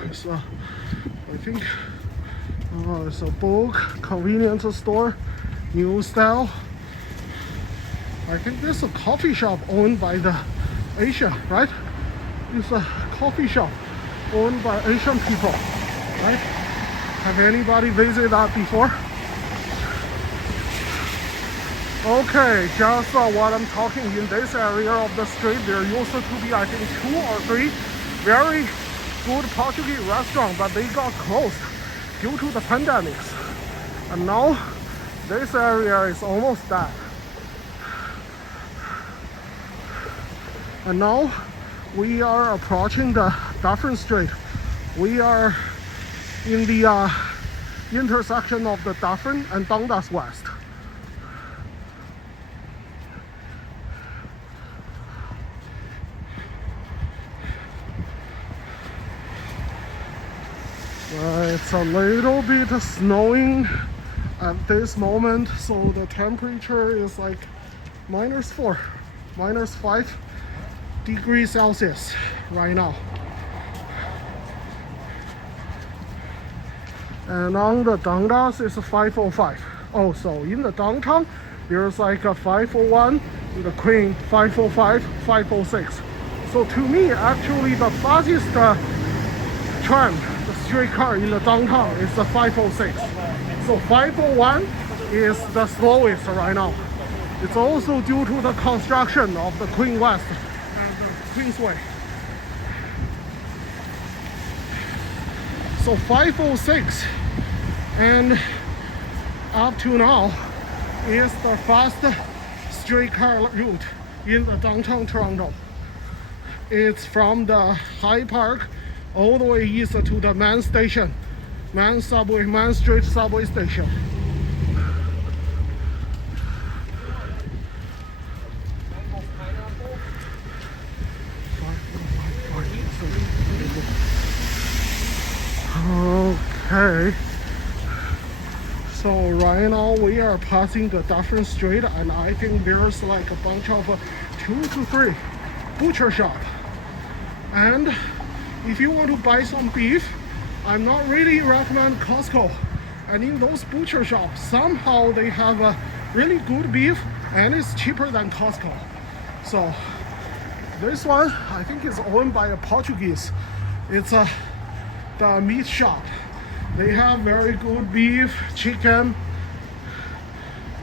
It's I think it's a book convenience store, new style. I think this is a coffee shop owned by the Asian, right? It's a coffee shop owned by Asian people, right? Have anybody visited that before? Okay, just what I'm talking, in this area of the street, there used to be, I think, 2 or 3 very good Portuguese restaurants, but they got closed due to the pandemics. And now this area is almost dead. And now we are approaching the Dufferin Street. We are in the intersection of the Dufferin and Dundas West. It's a little bit snowing at this moment, so the temperature is like -4, -5 degrees Celsius right now. And on the Dundas it's 5:05. Oh, so in the downtown there's like a 5:01, in the Queen 5:05, 5:06. So to me, actually the fastest tram, the streetcar in the downtown is the 5:06. So 5:01 is the slowest right now. It's also due to the construction of the Queen West and the Queensway. So 5:06 and up to now is the fastest streetcar route in the downtown Toronto. It's from the High Park all the way east to the Mann Station, Mann Street subway station. Okay, so right now we are passing the Dufferin Street, and I think there's like a bunch of 2 to 3 butcher shop. And if you want to buy some beef, I'm not really recommend Costco. And in those butcher shops, somehow they have a really good beef and it's cheaper than Costco. So this one I think is owned by a Portuguese. It's the meat shop. They have very good beef, chicken.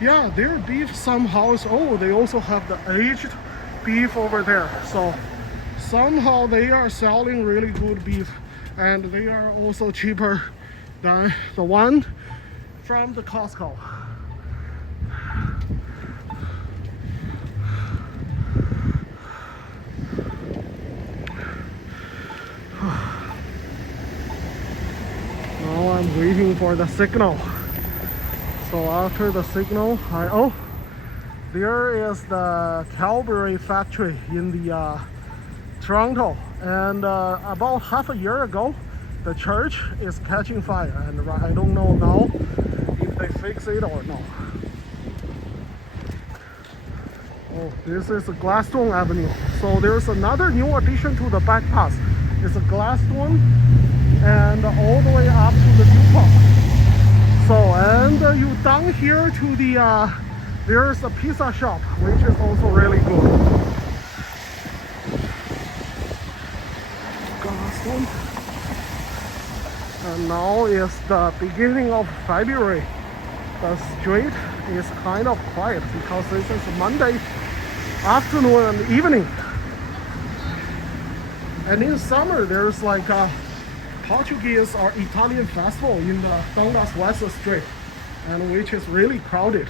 Yeah, their beef somehow is, oh, they also have the aged beef over there. So somehow they are selling really good beef, and they are also cheaper than the one from the Costco. Now I'm waiting for the signal. So after the signal, there is the Calgary factory in the Toronto, and about half a year ago the church is catching fire, and I don't know now if they fix it or not. Oh, this is a Gladstone Avenue. So there's another new addition to the bike path. It's a Gladstone and all the way up to the Depot. So, and you down here to the there's a pizza shop, which is also really good. Gladstone. And now is the beginning of February. The street is kind of quiet because this is Monday afternoon and evening. And in summer there's like a Portuguese or Italian festival in the Dundas West Street, and which is really crowded.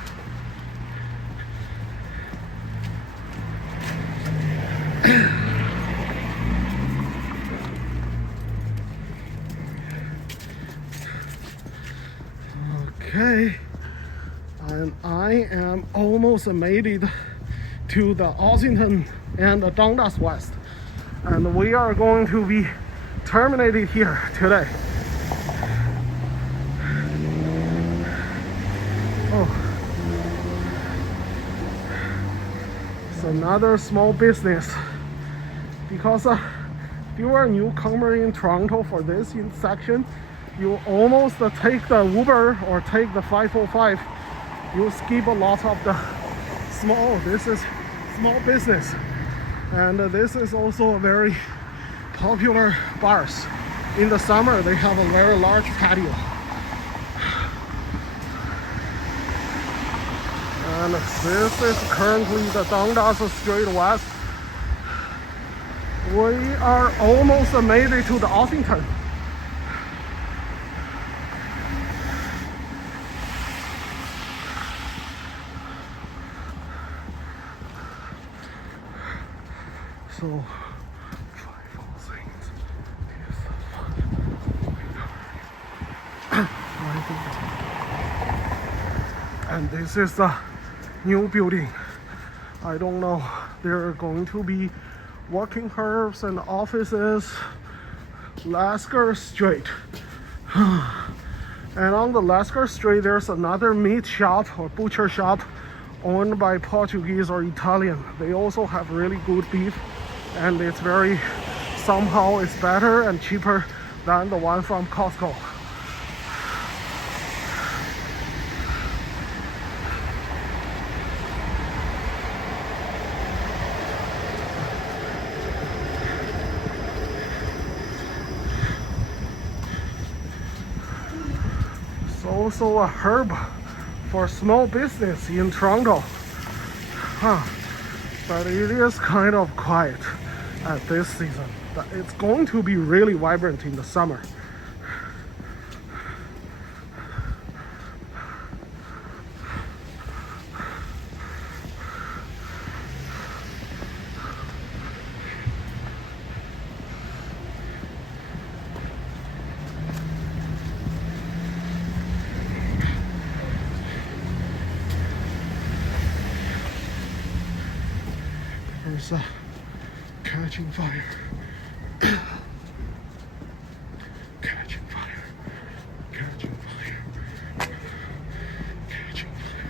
I am almost made it to the Wallace-Junction and the Dundas West, and we are going to be terminated here today. Oh, it's another small business because if you are a newcomer in Toronto for this section, you almost take the Uber or take the 505. You skip a lot of the this is small business, and this is also a very popular bars. In the summer they have a very large patio, and this is currently the Dundas Street West. We are almost made it to the Wallace-Junction. So, and this is the new building. I don't know, there are going to be working herbs and offices. Lasker Street. And on the Lasker Street there's another meat shop or butcher shop owned by Portuguese or Italian. They also have really good beef, and it's very, somehow it's better and cheaper than the one from Costco. It's also a hub for small business in Toronto. But it is kind of quiet at this season. But it's going to be really vibrant in the summer. There's catching fire. Catching fire. Catching fire. Catching fire.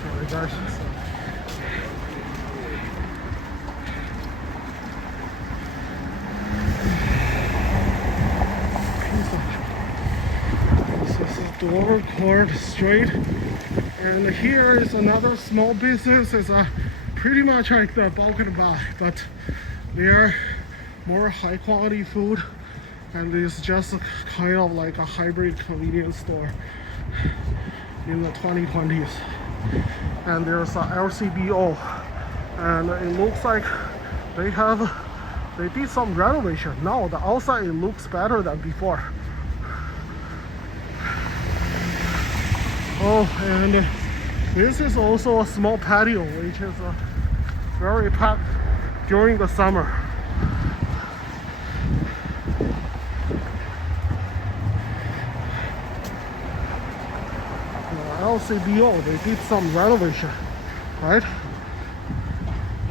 Sorry guys. Door Court Street, and here is another small business. It's pretty much like the bulk and buy, but they are more high quality food, and it's just kind of like a hybrid convenience store in the 2020s. And there's a LCBO, and it looks like they did some renovation. Now the outside it looks better than before. Oh, and this is also a small patio, which is very packed during the summer. LCBO, they did some renovation, right?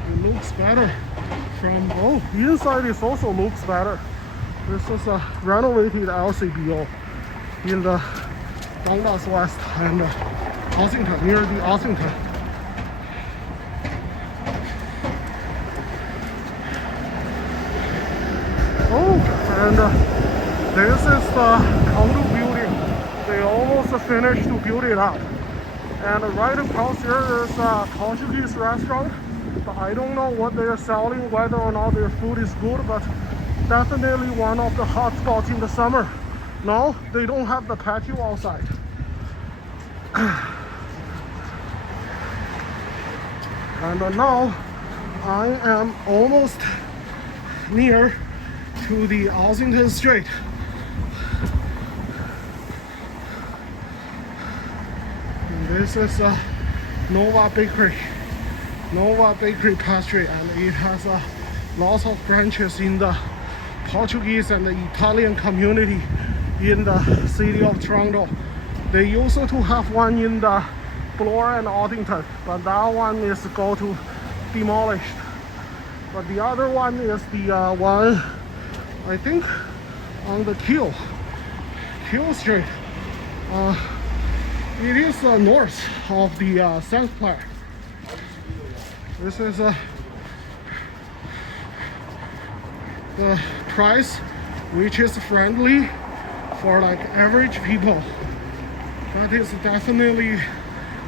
It looks better from, oh, inside it also looks better. This is a renovated LCBO in the Dundas West and Wallace-Junction, near the Wallace-Junction. Oh, and this is the condo building. They almost finished to build it up. And right across here is a Portuguese restaurant. But I don't know what they are selling, whether or not their food is good, but definitely one of the hot spots in the summer. No, they don't have the patio outside. And now I am almost near to the Wallace-Junction Street. And this is Nova Bakery. Nova Bakery Pastry, and it has lots of branches in the Portuguese and the Italian community in the city of Toronto. They used to have one in the Bloor and Audington, but that one is demolished. But the other one is the one, I think, on the Keele Street. It is north of the St. Clair. This is the price, which is friendly for like average people. But it's definitely,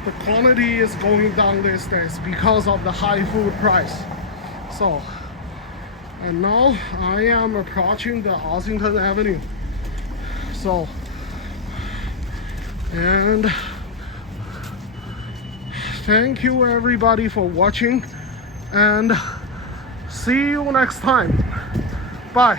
the quality is going down these days because of the high food price. So, and now I am approaching the Ossington Avenue. So, and thank you everybody for watching, and see you next time. Bye.